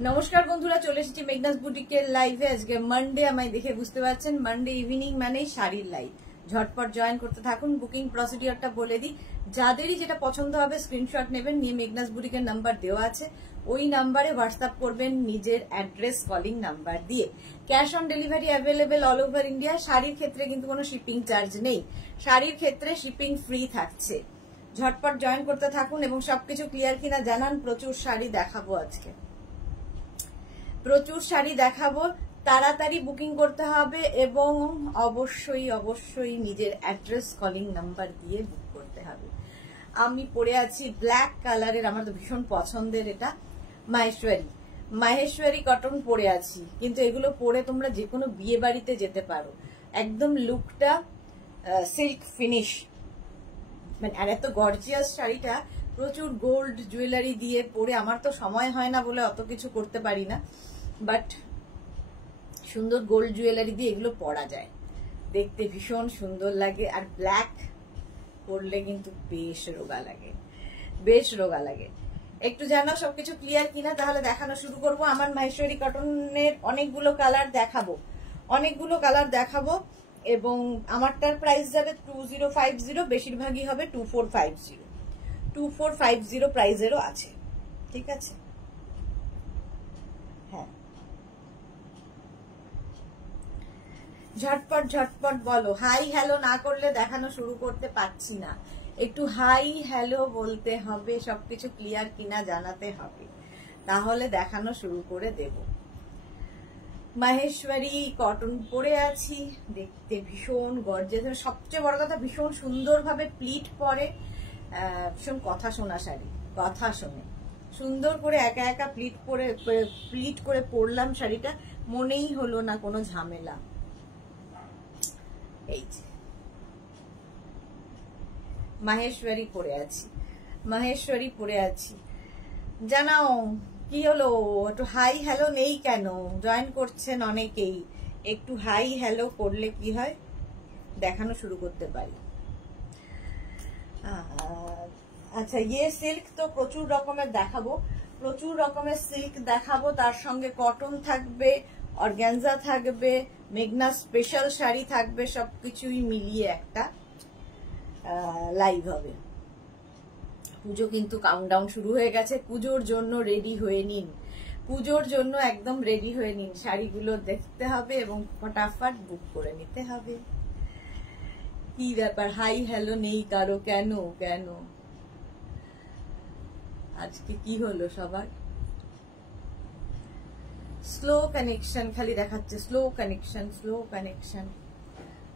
নমস্কার বন্ধুরা, চলে এসেছি মেঘনাস বুটিকের লাইভে। আজকে মানডে, আমায় দেখে বুঝতে পারছেন মানডে ইভিনিং মানেই শাড়ির লাইভ। ঝটপট জয়েন করতে থাকুন। বুকিং প্রসিডিওরটা বলে দিই, যাদেরই যেটা পছন্দ হবে স্ক্রিনশট নেবেন, নিয়ে মেঘনাস বুটিকের নাম্বার দেওয়া আছে, ওই নাম্বারে হোয়াটসঅ্যাপ করবেন নিজের অ্যাড্রেস কলিং নাম্বার দিয়ে। Cash on delivery available all over India. শাড়ির ক্ষেত্রে কিন্তু কোনো শিপিং চার্জ নেই, শাড়ির ক্ষেত্রে শিপিং ফ্রি থাকছে। ঝটপট জয়েন করতে থাকুন এবং সবকিছু ক্লিয়ার কিনা জানান। প্রচুর শাড়ি দেখাবো আজকে, প্রচুর শাড়ি দেখাবো। তাড়াতাড়ি বুকিং করতে হবে এবং অবশ্যই অবশ্যই নিজের অ্যাড্রেস কলিং নাম্বার দিয়ে বুক করতে হবে। আমি পরে আছি ব্ল্যাক কালারের, আমার তো ভীষণ পছন্দের, এটা মাহেশ্বরী কটন পরে আছি। কিন্তু এগুলো পরে তোমরা যে কোনো বিয়ে বাড়িতে যেতে পারো। একদম লুকটা সিল্ক ফিনিশ, মানে আর এত গর্জিয়াস শাড়িটা প্রচুর গোল্ড জুয়েলারি দিয়ে পরে। আমার তো সময় হয় না বলে অত কিছু করতে পারি না, বাট সুন্দর গোল্ড জুয়েলারি দিয়ে এগুলো পরা যায়, দেখতে ভীষণ সুন্দর লাগে। আর ব্ল্যাক পরলে কিন্তু বেশ রোগা লাগে, বেশ রোগা লাগে। একটু জানাও সবকিছু ক্লিয়ার কিনা, তাহলে দেখানো শুরু করব। আমার মাহেশ্বরী কটনের অনেকগুলো কালার দেখাবো এবং আমারটার প্রাইস যাবে 2050, বেশিরভাগই হবে 2450 প্রাইজেরও আছে, ঠিক আছে? হ্যাঁ, ঝটপট ঝটপট বলো। হাই হ্যালো না করলে দেখানো শুরু করতে পারছি না। একটু হাই হ্যালো বলতে হবে, সবকিছু ক্লিয়ার কিনা জানাতে হবে, তাহলে দেখানো শুরু করে দেব। মাহেশ্বরী কটন পরে আছি, দেখতে ভীষণ গর্জিয়াস। সবচেয়ে বড় কথা, ভীষণ সুন্দরভাবে প্লিট পরে, ভীষণ কথা শোনা শাড়ি, কথা শোনে সুন্দর করে একা একা প্লিট করে পরলাম শাড়িটা, মনেই হলো না কোনো ঝামেলা। এই যে মাহেশ্বরী পরে আছি, জানাও কি হলো? একটু হাই হ্যালো নেই কেন? জয়েন করছেন অনেকেই, একটু হাই হ্যালো করলে কি হয়, দেখানো শুরু করতে পারি। আচ্ছা, ইয়ে সিল্ক তো প্রচুর রকমের দেখাবো, তার সঙ্গে কটন থাকবে, অর্গানজা থাকবে, মেঘনা স্পেশাল শাড়ি থাকবে, সবকিছুই মিলিয়ে একটা লাইভ হবে। পুজো কিন্তু কাউন্টডাউন শুরু হয়ে গেছে, পুজোর জন্য রেডি হয়ে নিন, একদম রেডি হয়ে নিন। শাড়িগুলো দেখতে হবে এবং ফটাফট বুক করে নিতে হবে। কি ব্যাপার, হাই হ্যালো নেই কারো? কেন আজকে কি হলো সবার? স্লো কানেকশন খালি দেখাচ্ছে, স্লো কানেকশন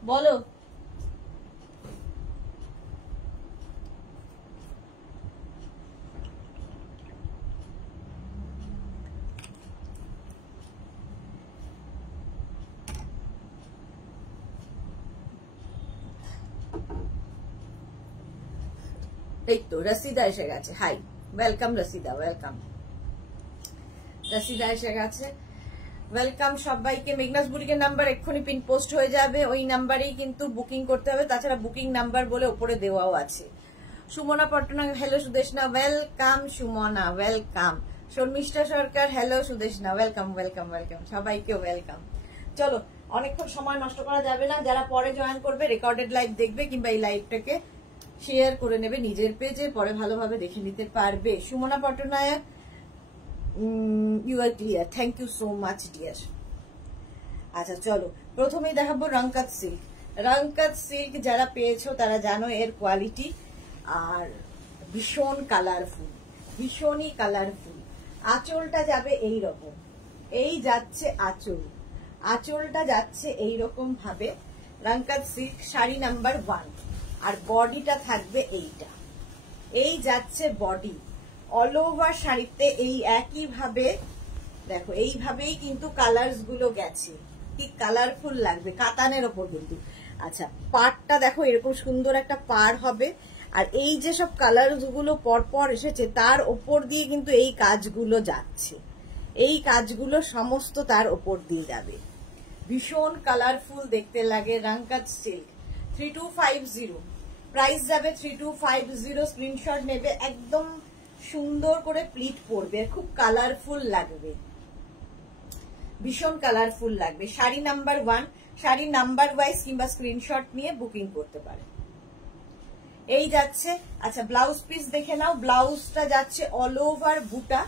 বলো। এই তো রসিদা এসে গেছে। হাই, ওয়েলকাম রসিদা, রসিদা এসে গেছে। ওয়েলকাম সবাইকে। মেঘনাস বুটিকের নাম্বার এক্ষুনি পিন পোস্ট হয়ে যাবে, ওই নাম্বারেই কিন্তু বুকিং করতে হবে। তাছাড়া বুকিং নাম্বার বলে ওপরে দেওয়াও আছে। Sumana Pattanayak, hello Sudeshna, welcome Sumana, welcome. Sharmistha Sarkar, hello Sudeshna, welcome, সবাইকে ওয়েলকাম। চলো, অনেকক্ষণ সময় নষ্ট করা যাবে না। যারা পরে জয়েন করবে, রেকর্ডেড লাইভ দেখবে কিংবা এই লাইভটাকে শেয়ার করে নেবে নিজের পেজে, পরে ভালোভাবে দেখে নিতে পারবে। Sumana Pattanayak, you are clear, thank you so much dear. আচ্ছা চলো, প্রথমেই দেখাবো রংকাত সিল্ক। যারা পেয়েছো তারা জানো এর কোয়ালিটি, আর ভীষণই কালারফুল। আঁচলটা যাবে এইরকম, এই যাচ্ছে আঁচলটা যাচ্ছে এইরকম ভাবে। রংকাত সিল্ক শাড়ি নাম্বার 1, আর বডিটা থাকবে এইটা, এই যাচ্ছে বডি। অল ওভার শাড়িতে এই একই ভাবে দেখো, এইভাবেই কিন্তু কালার্স গুলো গেছে, কি কালারফুল লাগবে কাতানের ওপর কিন্তু। আচ্ছা, পাড়টা দেখো, এরকম সুন্দর একটা পাড় হবে, আর এই যে সব কালার্স গুলো পরপর এসেছে তার ওপর দিয়ে কিন্তু এই কাজগুলো যাচ্ছে, এই কাজগুলো সমস্ত তার ওপর দিয়ে যাবে। ভীষণ কালারফুল দেখতে লাগে। রংকাত সিল্ক 3250, প্রাইস যাবে 3250। স্ক্রিনশট নেবে, একদম সুন্দর করে প্লিট পরবে, খুব কালারফুল লাগবে। ভীষণ কালারফুল লাগবে। Sari number 1, sari number wise কিংবা স্ক্রিনশট নিয়ে বুকিং করতে পারে। এই যাচ্ছে। আচ্ছা ব্লাউজ পিস দেখে নাও। ব্লাউজটা যাচ্ছে অল ওভার বুটা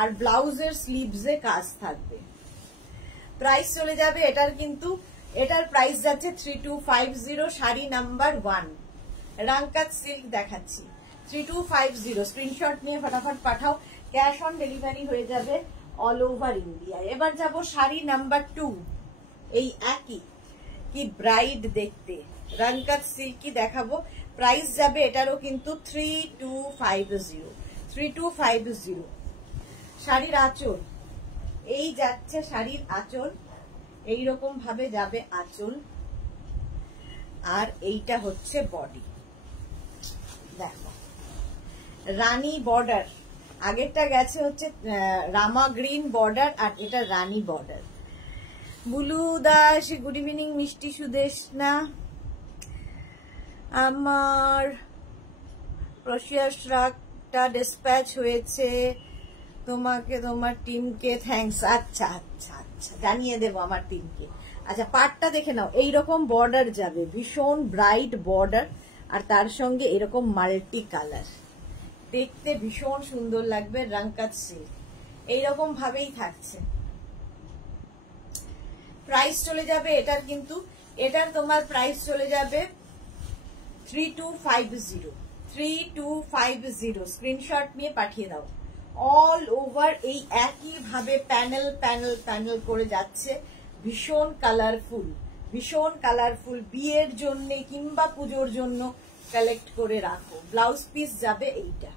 আর ব্লাউজের স্লিভসে কাজ থাকবে। প্রাইস চলে যাবে এটার, কিন্তু এটার প্রাইস যাচ্ছে 3250। শাড়ি নাম্বার 1 রাঙ্কাত সিল্ক দেখাচ্ছি 3250। স্ক্রিনশট নিয়ে ফটাফট পাঠাও, ক্যাশ অন ডেলিভারি হয়ে যাবে অল ওভার ইন্ডিয়া। এবার যাব শাড়ি নাম্বার 2। এই একই কি ব্রাইড দেখতে রাঙ্কাত সিল্কই দেখাবো। প্রাইস যাবে এটারও কিন্তু 3250। শাড়ির আঁচল এই যাচ্ছে, শাড়ির আঁচল এইরকম ভাবে যাবে আঁচল, আর এইটা হচ্ছে বডি। দেখো রানী বর্ডার, আগেরটা গেছে হচ্ছে রামা গ্রিন বর্ডার আর এটা রানী border. Bulu Das good evening. মিষ্টি সুদেশনা, আমার প্রশিয়াস রাগটা ডিসপ্যাচ হয়েছে, তোমাকে তোমার টিমকে থ্যাঙ্কস। আচ্ছা আচ্ছা আচ্ছা জানিয়ে দেবো আমার টিমকে। আচ্ছা পাটটা দেখে নাও, এইরকম বর্ডার যাবে, ভীষণ ব্রাইট বর্ডার আর তার সঙ্গে এরকম মাল্টি কালার, দেখতে ভীষণ সুন্দর লাগবে। রাঙ্কাত সিল্ক এইরকম ভাবেই থাকছে। প্রাইস চলে যাবে এটার, কিন্তু এটার তোমার প্রাইস চলে যাবে 3250। স্ক্রিনশট নিয়ে পাঠিয়ে দাও। অল ওভার এই একই ভাবে প্যানেল প্যানেল প্যানেল করে যাচ্ছে, ভীষণ কালারফুল, ভীষণ কালারফুল। বিয়ের জন্য কিংবা পুজোর জন্য কালেক্ট করে রাখো। ব্লাউজ পিস যাবে এইটা,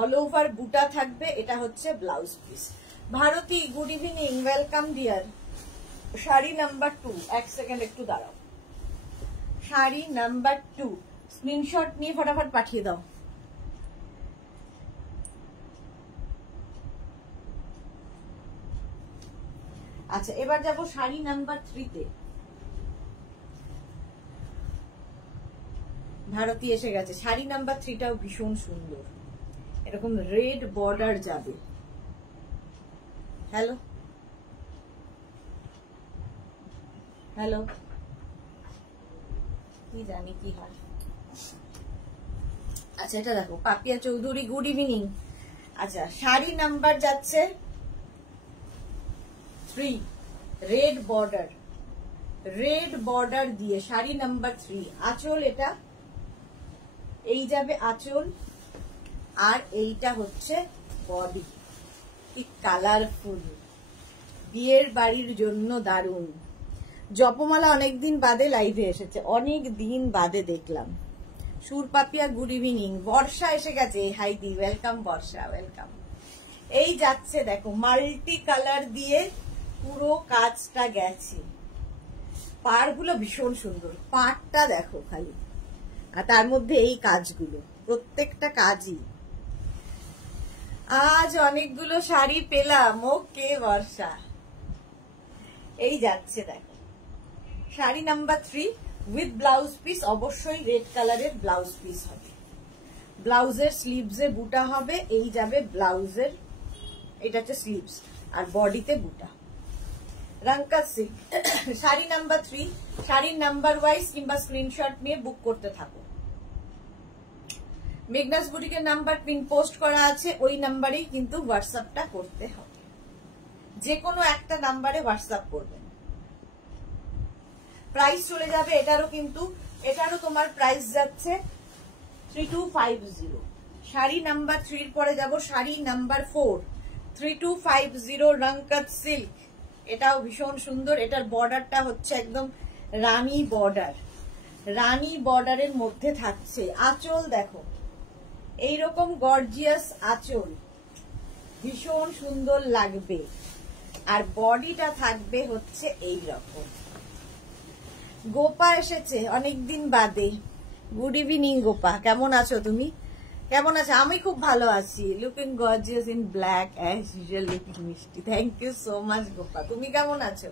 অল ওভার বুটা থাকবে, এটা হচ্ছে blouse piece. Bharati good evening, welcome dear. Sari number 2, এক সেকেন্ড একটু দাঁড়াও। শাড়ি নাম্বার 2 স্ক্রিনশট নিয়ে ফটাফট পাঠিয়ে দাও। আচ্ছা এবার যাব শাড়ি নাম্বার 3 তে। ভারতী এসে গেছে। শাড়ি নাম্বার 3টাও ভীষণ সুন্দর, এরকম রেড বর্ডার যাবে। হ্যালো হ্যালো, কি জানি কি হয়। আচ্ছা এটা দেখো পাপিয়া চৌধুরী গুড ইভিনিং। আচ্ছা শাড়ি নাম্বার যাচ্ছে 3, রেড বর্ডার, রেড বর্ডার দিয়ে শাড়ি নাম্বার 3। আঁচল এটা এই যাবে আঁচল, আর এইটা হচ্ছে বডি। কি কালারফুল, বিয়ের বাড়ির জন্য দারুণ। জপমালা অনেকদিন বাদে লাইভে এসেছে, অনেক দিন বাদে দেখলাম। সুরপাপিয়া গুড ইভিনিং। বর্ষা এসে গেছে, হাই দি, ওয়েলকাম বর্ষা, ওয়েলকাম। এই যাচ্ছে দেখো মাল্টি কালার দিয়ে পুরো কাজটা গেছে। পাড়গুলো ভীষণ সুন্দর, পাড়টা দেখো খালি, আর তার মধ্যে এই কাজগুলো, প্রত্যেকটা কাজই। আজ অনেকগুলো শাড়ি পেলাম, ওকে বর্ষা। এই যাচ্ছে দেখো sari number 3 with blouse piece, অবশ্যই রেড কালারের ব্লাউজ পিস হবে। ব্লাউজের স্লিভসে বুটা হবে, এই যাবে ব্লাউজের, এটা হচ্ছে স্লিভস আর বডিতে বুটা। রাঙ্কাত সিল্ক শাড়ি নাম্বার 3, শাড়ির নাম্বার ওয়াইজ কিংবা স্ক্রিনশট নিয়ে বুক করতে থাকো। মেঘনাস বুটিকের নাম্বার পিন পোস্ট করা আছে, ওই নাম্বারেই কিন্তু হোয়াটসঅ্যাপটা করতে হবে। যে কোনো একটা নাম্বারে হোয়াটসঅ্যাপ করবেন। প্রাইস চলে যাবে এটারও, কিন্তু এটারও তোমার প্রাইস যাচ্ছে 3250। শাড়ি নাম্বার 3 পরে যাব শাড়ি নাম্বার 4, 3250 রাঙ্কাত সিল্ক। এটাও ভীষণ সুন্দর, এটার বর্ডারটা হচ্ছে একদম রানী বর্ডার, রানী বর্ডারের মধ্যে থাকছে। আঁচল দেখো এইরকম গর্জিয়াস আঁচল, ভীষণ সুন্দর লাগবে, আর বডিটা থাকবে হচ্ছে এই রকম। গোপা এসেছে অনেকদিন বাদে, গুড ইভিনিং গোপা, কেমন আছো তুমি? কেমন আছো? আমি খুব ভালো আছি। Looking gorgeous in black as usual, looking মিষ্টি। Thank you so much Gopa. তুমি কেমন আছো?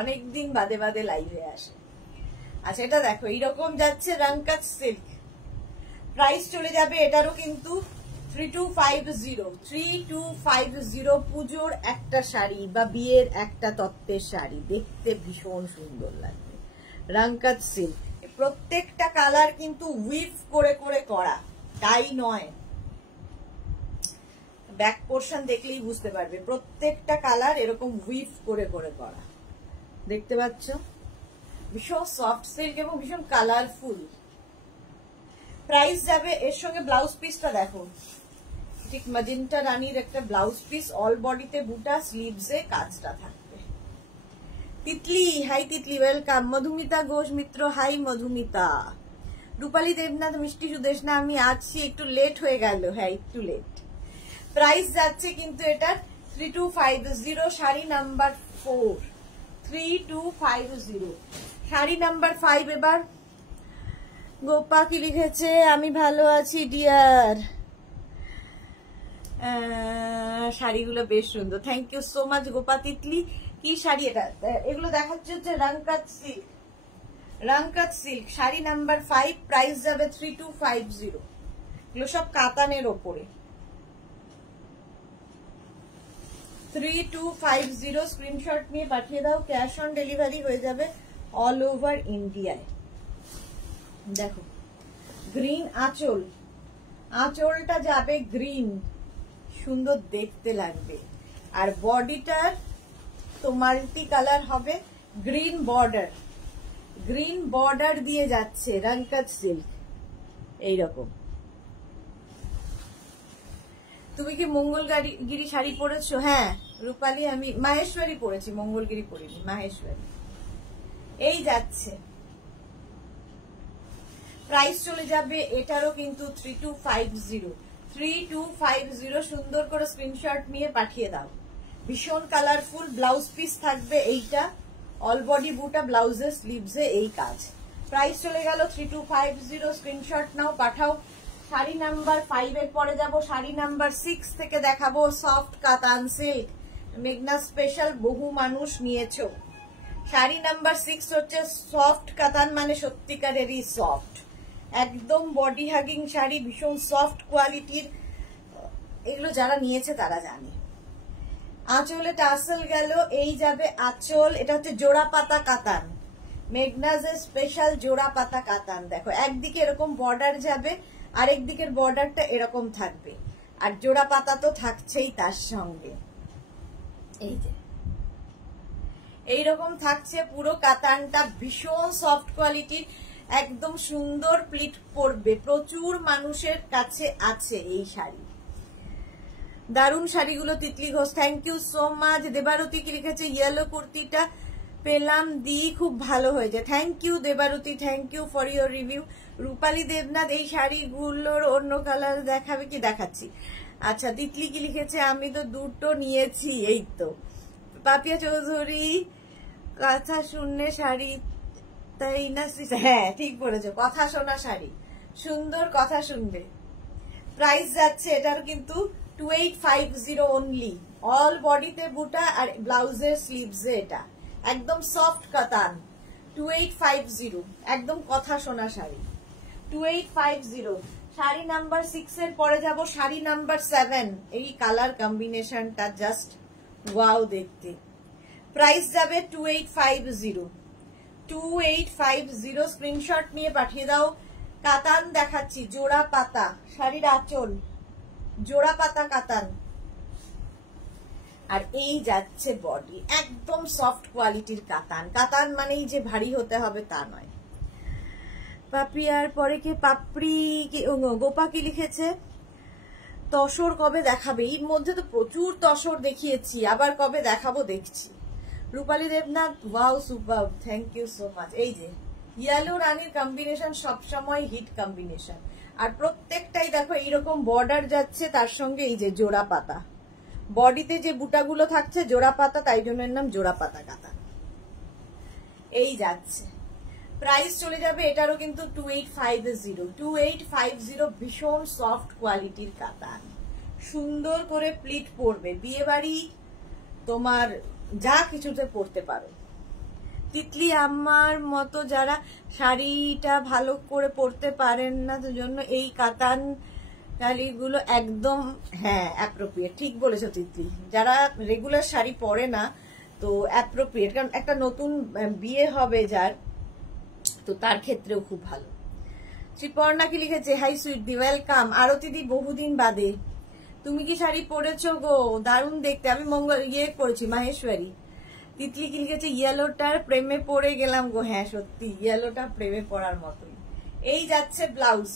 অনেকদিন বাদে বাদে লাইভে আসে। আচ্ছা এটা দেখো এইরকম যাচ্ছে রাঙ্কাত সিল্ক। প্রাইস চলে যাবে এটারও কিন্তু 3250 পুজোর একটা শাড়ি বা বিয়ের একটা তত্ত্বের শাড়ি, দেখতে ভীষণ সুন্দর লাগবে। রাঙ্কাত সিল্ক, প্রত্যেকটা কালার কিন্তু উইভ করে করে করা, তাই নয়। ব্যাক পোর্শন দেখলেই বুঝতে পারবে, প্রত্যেকটা কালার এরকম উইভ করে করে করা, দেখতে পাচ্ছ? ভীষণ সফট সিল্ক এবং ভীষণ কালারফুল। প্রাইস যাবে, এর সঙ্গে ব্লাউজ পিসটা দেখো, ঠিক ম্যাজেন্টা রানীর একটা ব্লাউজ পিস, অল বডিতে বুটা, স্লিভসে কাজটা থাকবে। Titli, hi Titli, welcome. Madhumita Ghosh Mitra, hi Madhumita. Rupali Debnath, মিষ্টি সুদেশনা, আমি আছি, একটু লেট হয়ে গেল, হ্যাঁ একটু লেট। প্রাইস যাচ্ছে কিন্তু এটার 3250, শাড়ি নাম্বার 4, 3250, শাড়ি নাম্বার 5। এবার গোপা কি লিখেছে, আমি ভালো আছি ডিয়ার। শাড়িগুলো বেশ সুন্দর, thank you so much Gopa Titli. কি শাড়ি এটা? এগুলো দেখাচ্ছে হচ্ছে রাঙ্কাত সিল্ক, রাঙ্কাত সিল্ক, শাড়ি নাম্বার 5, প্রাইস যাবে 3250। এগুলো সব কাতানের ওপরে। 3250, স্ক্রিনশট নিয়ে পাঠিয়ে দাও, ক্যাশ অন ডেলিভারি হয়ে যাবে অল ওভার ইন্ডিয়ায়। দেখো গ্রিন আঁচল, আঁচলটা যাবে গ্রিন, সুন্দর দেখতে লাগবে। আর বডিটার তো মাল্টি কালার হবে, গ্রিন বর্ডার, গ্রিন বর্ডার দিয়ে যাচ্ছে রাঙ্কাত সিল্ক এইরকম। তুমি কি মঙ্গলগিরি শাড়ি পরেছো? হ্যাঁ রূপালী, আমি মাহেশ্বরী পরেছি, মঙ্গলগিরি পরিনি, মাহেশ্বরী। এই যাচ্ছে, প্রাইস চলে যাবে এটারও কিন্তু 3250, সুন্দর করে স্ক্রিনশট নিয়ে পাঠিয়ে দাও। ভীষণ কালারফুল, ব্লাউজ পিস থাকবে এইটা, অল বডি বুটা, ব্লাউজের স্লিভসে এই কাজ। প্রাইস চলে গেল 3250, স্ক্রিনশট নাও, পাঠাও। শাড়ি নাম্বার 5 এর পরে যাব, শাড়ি নাম্বার 6 থেকে দেখাবো সফট কাতান সিল্ক, মেঘনা স্পেশাল, বহু মানুষ নিয়েছো। শাড়ি নাম্বার 6 হচ্ছে সফট কাতান, মানে সত্যিকারেরই সফট, একদম বডি হাগিং শাড়ি, ভীষণ সফট কোয়ালিটির। এগুলো যারা নিয়েছে তারা জানে। আঁচলে টাসেল গেল, এই যাবে আঁচল, এটা হচ্ছে জোড়া পাতা কাতান, মেঘনাজের স্পেশাল জোড়া পাতা কাতান। দেখো একদিকে এরকম বর্ডার যাবে, আরেক দিকের বর্ডারটা এরকম থাকবে, আর জোড়া পাতা তো থাকছেই তার সঙ্গে। এই যে এইরকম থাকছে পুরো কাতানটা, ভীষণ সফট কোয়ালিটির, একদম সুন্দর প্লিট পরবে, প্রচুর মানুষের কাছে আছে এই শাড়ি। দারুণ শাড়িগুলো Titli Ghosh, thank you so much. Debarati কি লিখেছে, ইয়েলো কুর্তিটা পেলাম দি, খুব ভালো হয়েছে, thank you Debarati, thank you for your review. Rupali Debnath, এই শাড়িগুলোর অন্য কালার দেখাবে কি? দেখাচ্ছি। আচ্ছা তিতলি কি লিখেছে, আমি তো দুটো নিয়েছি, এই তো। পাপিয়া চৌধুরী, কথা শুনলে শাড়ি, তাই না? হ্যাঁ ঠিক বলেছো, কথা শোনা শাড়ি, সুন্দর কথা শুনবে। প্রাইস যাচ্ছে এটার কিন্তু 2850 অনলি, অল বডিতে বুটা আর ব্লাউজের স্লিভসে এটা, একদম সফট কাতান। 2850, একদম কথা শোনা শাড়ি, 2850। শাড়ি নাম্বার 6 এর পরে যাব শাড়ি নাম্বার 7, এই কালার কম্বিনেশনটা জাস্ট ওয়াও দেখতে। প্রাইস যাবে 2850, স্ক্রিনশট নিয়ে পাঠিয়ে দাও। কাতান দেখাচ্ছি, জোড়া পাতা, শাড়ির আঁচল জোড়া পাতা কাতান, আর এই যাচ্ছে বডি, একদম সফট কোয়ালিটির কাতান। কাতান মানেই যে ভারী হতে হবে তা নয়। পাপিয়ার পরে কি পাপড়ি, গোপা কি লিখেছে, তসর কবে দেখাবে? এর মধ্যে তো প্রচুর তসর দেখিয়েছি, আবার কবে দেখাবো দেখছি। Rupali Debnath, wow super, thank you so much. এই যে ইয়েলো রানীর কম্বিনেশন সবসময় হিট কম্বিনেশন, আর প্রত্যেকটাই দেখো এইরকম বর্ডার যাচ্ছে, তার সঙ্গে এই যে জোড়া পাতা, বডিতে যে বুটাগুলো থাকছে জোড়া পাতা, তাই জন্য এর নাম জোড়া পাতা কাতা। এই যাচ্ছে, প্রাইস চলে যাবে এটারও কিন্তু 2850, ভীষণ সফট কোয়ালিটির কাতান, সুন্দর করে প্লিট পরবে, বিয়ে বাড়ি তোমার যা কিছুতে পরতে পারো। তিতলি, আমার মতো যারা শাড়িটা ভালো করে পরতে পারেন না, জন্য এই কাতান কালিগুলো একদম হ্যাঁ অ্যাপ্রোপ্রিয়েট, ঠিক বলেছো তিতলি। যারা রেগুলার শাড়ি পরে না তো অ্যাপ্রোপ্রিয়েট, কারণ একটা নতুন বিয়ে হবে যার, তো তার ক্ষেত্রেও খুব ভালো। শ্রীপর্ণা কি লিখেছে, হাই সুইট দি, ওয়েলকাম। আরতি দি বহুদিন বাদে, তুমি কি শাড়ি পরেছো গো? দারুণ দেখতে। আমি পরেছি মাহেশ্বরী। তিতলি কি লিখেছে, ইয়েলোটার প্রেমে পড়ে গেলাম গো। হ্যাঁ সত্যি ইয়েলোটা প্রেমে পড়ার মতোই। এই যাচ্ছে ব্লাউজ,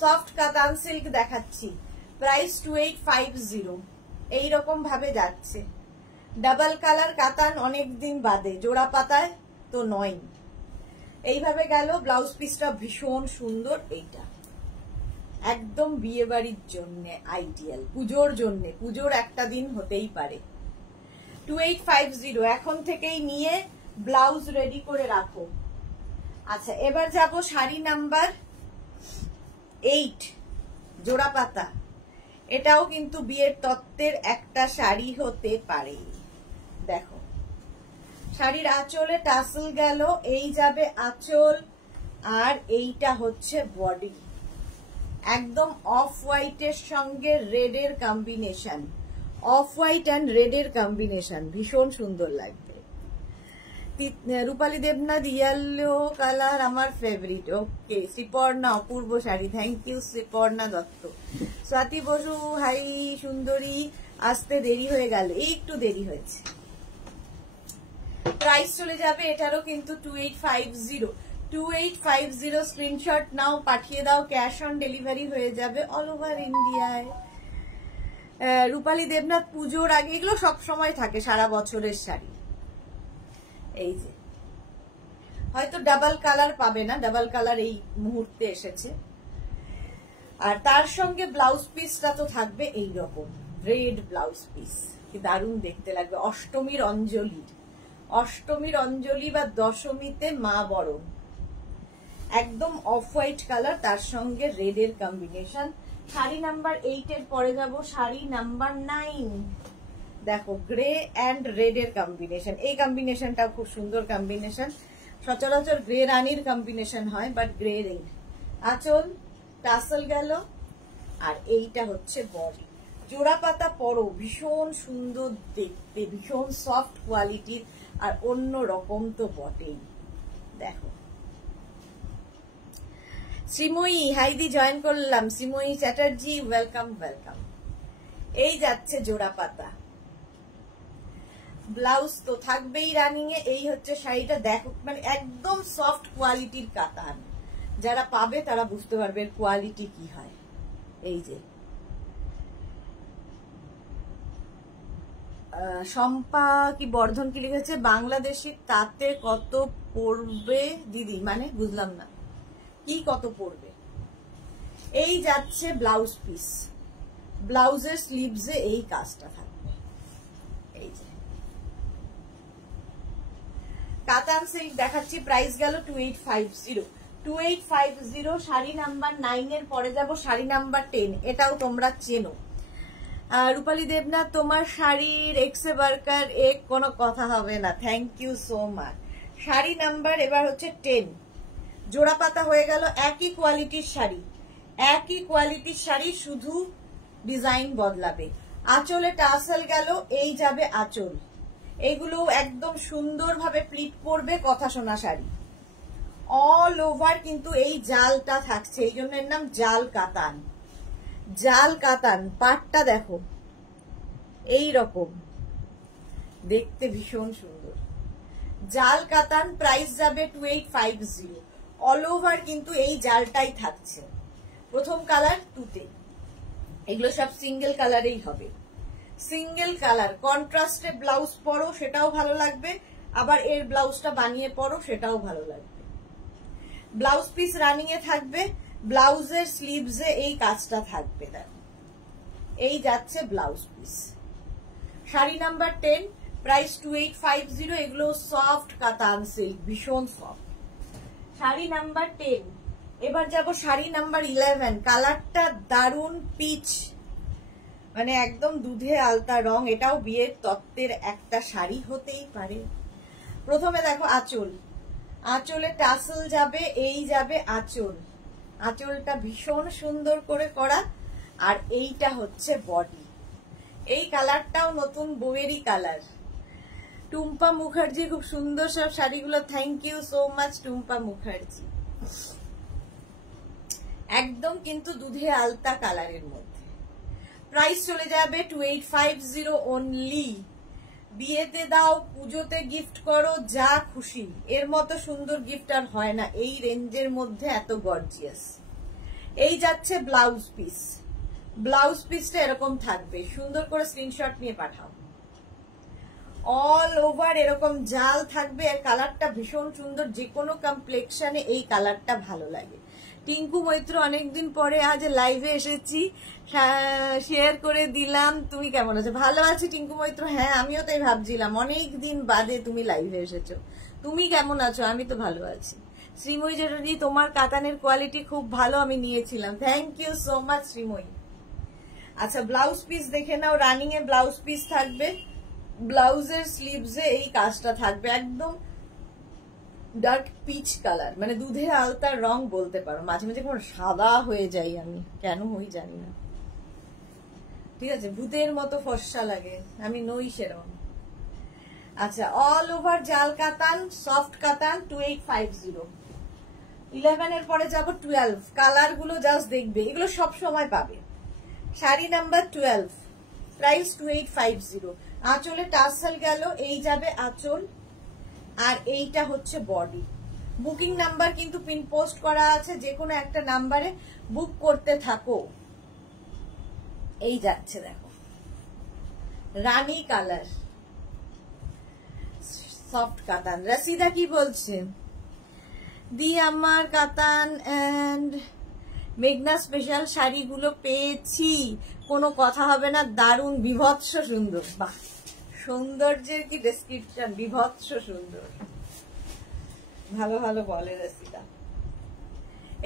সফট কাতান সিল্ক দেখাচ্ছি, প্রাইস 2850। এইরকম ভাবে যাচ্ছে, ডাবল কালার কাতান, অনেকদিন বাদে, জোড়া পাতায় তো নয়। এইভাবে গেল। ব্লাউজ পিসটা ভীষণ সুন্দর। এইটা একদম বিয়ে বাড়ির জন্য আইডিয়াল, পুজোর জন্য, পুজোর একটা দিন হতেই পারে। 2850 এখন থেকেই নিয়ে ব্লাউজ রেডি করে রাখো। আচ্ছা এবার যাব শাড়ি নাম্বার 8, জোড়া পাতা। এটাও কিন্তু বিয়ের তত্ত্বের একটা শাড়ি হতে পারে। দেখো শাড়ির আঁচলে টাসেল গেল, এই যাবে আঁচল, আর এইটা হচ্ছে বডি। একদম অফ হোয়াইটের সঙ্গে রেডের কম্বিনেশন, অফ হোয়াইট অ্যান্ড রেডের কম্বিনেশন, ভীষণ সুন্দর লাগবে। রূপালী দেবনাথ, ইয়েলো কালার আমার ফেভারিট। ওকে শ্রীপর্ণা, অপূর্ব শাড়ি, thank you Sriparna Dutta. Swati Basu, hi সুন্দরী, আসতে দেরি হয়ে গেল, একটু দেরি হয়েছে। প্রাইস চলে যাবে এটারও কিন্তু 2850। 2850 স্ক্রিনশট নাও, পাঠিয়ে দাও, ক্যাশ অন ডেলিভারি হয়ে যাবে অল ওভার ইন্ডিয়ায়। রূপালী দেবনাথ, পুজোর আগে, এগুলো সব সময় থাকে, সারা বছরের শাড়ি। এই যে হয়তো ডাবল কালার পাবে না, ডাবল কালার এই মুহূর্তে এসেছে। আর তার সঙ্গে ব্লাউজ পিসটা তো থাকবে এইরকম রেড ব্লাউজ পিস, কি দারুণ দেখতে লাগবে। অষ্টমীর অঞ্জলি, অষ্টমীর অঞ্জলি বা দশমীতে মা বরণ, একদম অফ হোয়াইট কালার, তার সঙ্গে রেডের কম্বিনেশন। শাড়ি নাম্বার 8 এর পরে যাব শাড়ি নাম্বার 9। দেখো গ্রে অ্যান্ড রেড এর কম্বিনেশন, এই কম্বিনেশনটা খুব সুন্দর কম্বিনেশন। সচরাচর গ্রে রানীর কম্বিনেশন হয়, বাট গ্রে রেড। আঁচল টাসেল গেল, আর এইটা হচ্ছে বডি। জোড়া পাতা পরো, ভীষণ সুন্দর দেখতে, ভীষণ সফট কোয়ালিটির, আর অন্য রকম তো বটেই। দেখো শ্রীময়ী, হাইদি জয়েন করলাম, শ্রীময়ী চ্যাটার্জি, ওয়েলকাম ওয়েলকাম। এই যাচ্ছে জোড়া পাতা, ব্লাউজ তো থাকবেই রানিং এ। এই হচ্ছে শাড়িটা, দেখো মানে একদম সফট কোয়ালিটির কাতান, যারা পাবে তারা বুঝতে পারবে কোয়ালিটি কি হয়। এই যে শম্পা কি বর্ধন কি লিখেছে, বাংলাদেশি তাতে কত পড়বে দিদি, মানে বুঝলাম না কি কত পড়বে। এই যাচ্ছে ব্লাউজ পিস, ব্লাউজের স্লিভসে এই কাজটা থাকবে। এই যে কাতান সিল্ক দেখাচ্ছি, প্রাইস গেল 2850। 2850 শাড়ি নাম্বার 9 এর পরে যাব শাড়ি নাম্বার 10। এটাও তোমরা চেনো। রূপালী দেবনাথ, তোমার শাড়ির এক্সে বার্কার এক কোনো কথা হবে না, thank you so much. Sari number এবার হচ্ছে 10, জোড়া পাতা হয়ে গেল। একই কোয়ালিটির শাড়ি, একই কোয়ালিটির শাড়ি, শুধু ডিজাইন বদলাবে। আঁচলে টাসেল গেল, এই যাবে আঁচল। এইগুলো একদম সুন্দরভাবে প্লিট করবে, কথা শোনা শাড়ি। অল ওভার কিন্তু এই জালটা থাকছে, এই জন্য এর নাম জাল কাতান। জাল কাতান পাটটা দেখো এই রকম দেখতে, ভীষণ সুন্দর। জাল কাতান, প্রাইস যাবে 2850। অল ওভার কিন্তু এই জালটাই থাকছে। প্রথম কালার 2তে, এগুলো সব সিঙ্গেল কালারেই হবে। সিঙ্গেল কালার, কন্ট্রাস্টে ব্লাউজ পরো সেটাও ভালো লাগবে, আবার এর ব্লাউজটা বানিয়ে পরো সেটাও ভালো লাগবে। ব্লাউজ পিস রানিং এ থাকবে, ব্লাউজের স্লিভসে এই কাজটা থাকবে। দেখো এই যাচ্ছে blouse piece. Sari number 10, price 2850। এগুলো সফট কাতান সিল্ক, ভীষণ সফট। শাড়ি নাম্বার 10। এবার যাব শাড়ি নাম্বার 11। কালারটা দারুণ পিচ, মানে একদম দুধে আলতা রং। এটাও বিয়ের তত্ত্বের একটা শাড়ি হতেই পারে। প্রথমে দেখো আঁচল, আঁচলে টাসেল যাবে, এই যাবে আঁচল। আঁচলটা ভীষণ সুন্দর করে করা, আর এইটা হচ্ছে বডি। এই কালারটাও নতুন বউয়েরই কালার। টুম্পা মুখার্জি, খুব সুন্দর সব শাড়িগুলো, thank you so much Tumpa Mukherjee. একদম কিন্তু দুধে আলতা কালারের মধ্যে। প্রাইস চলে যাবে 2850 অনলি। বিয়েতে দাও, পুজোতে গিফট করো, যা খুশি। এর মতো সুন্দর গিফট আর হয় না এই রেঞ্জের মধ্যে, এত গর্জিয়াস। এই যাচ্ছে ব্লাউজ পিস। ব্লাউজ পিসটা এরকম থাকবে, সুন্দর করে স্ক্রিনশট নিয়ে পাঠাও। অল ওভার এরকম জাল থাকবে, আর কালারটা ভীষণ সুন্দর, যে কোনো কমপ্লেক্সনে এই কালারটা ভালো লাগে। টিঙ্কু মৈত্র, অনেকদিন পরে আজ লাইভে এসেছি, শেয়ার করে দিলাম। তুমি কেমন আছো? ভালো আছি টিঙ্কু মৈত্র। হ্যাঁ, আমিও তাই ভাবছিলাম, অনেক দিন বাদে তুমি লাইভে এসেছো। তুমি কেমন আছো? আমি তো ভালো আছি। শ্রীময়ী চ্যাটার্জি, তোমার কাতানের কোয়ালিটি খুব ভালো, আমি নিয়েছিলাম। Thank you so much Srimoyee. আচ্ছা, ব্লাউজ পিস দেখে নাও। রানিং এ ব্লাউজ পিস থাকবে, ব্লাউজের স্লিভসে এই কাজটা থাকবে, একদম ডার্ক পিচ কালার, মানে দুধের আলতার রং বলতে পারো। মাঝে মাঝে কোনো সাদা হয়ে যাই আমি, কেন হই জানি না, ঠিক আছে? ভূতের মতো ফর্সা লাগে, আমি নই সেরকম। আচ্ছা, অল ওভার জাল কাতান, সফট কাতান, 2850। 11 এর পরে যাব 12। কালার গুলো জাস্ট দেখবে, এগুলো সব সময় পাবে। Sari number 12, price 2850। আঁচলে টাসেল গেল, এই যাবে আঁচল, আর এইটা হচ্ছে বডি। বুকিং নাম্বার কিন্তু পিন পোস্ট করা আছে, যে কোনো একটা নাম্বারে বুক করতে থাকো। এই যাচ্ছে দেখো, রানী কালার, সফট কাতান। রাশিদা কি বলছে? দি আমার কাতান এন্ড মেঘনা স্পেশাল শাড়িগুলো পেয়েছি, কোনো কথা হবে না, দারুণ বিভৎস সুন্দর। বাহ, সৌন্দর্যের কি ডেসক্রিপশন, বিভৎস সুন্দর। ভালো ভালো বলে রাশিদা।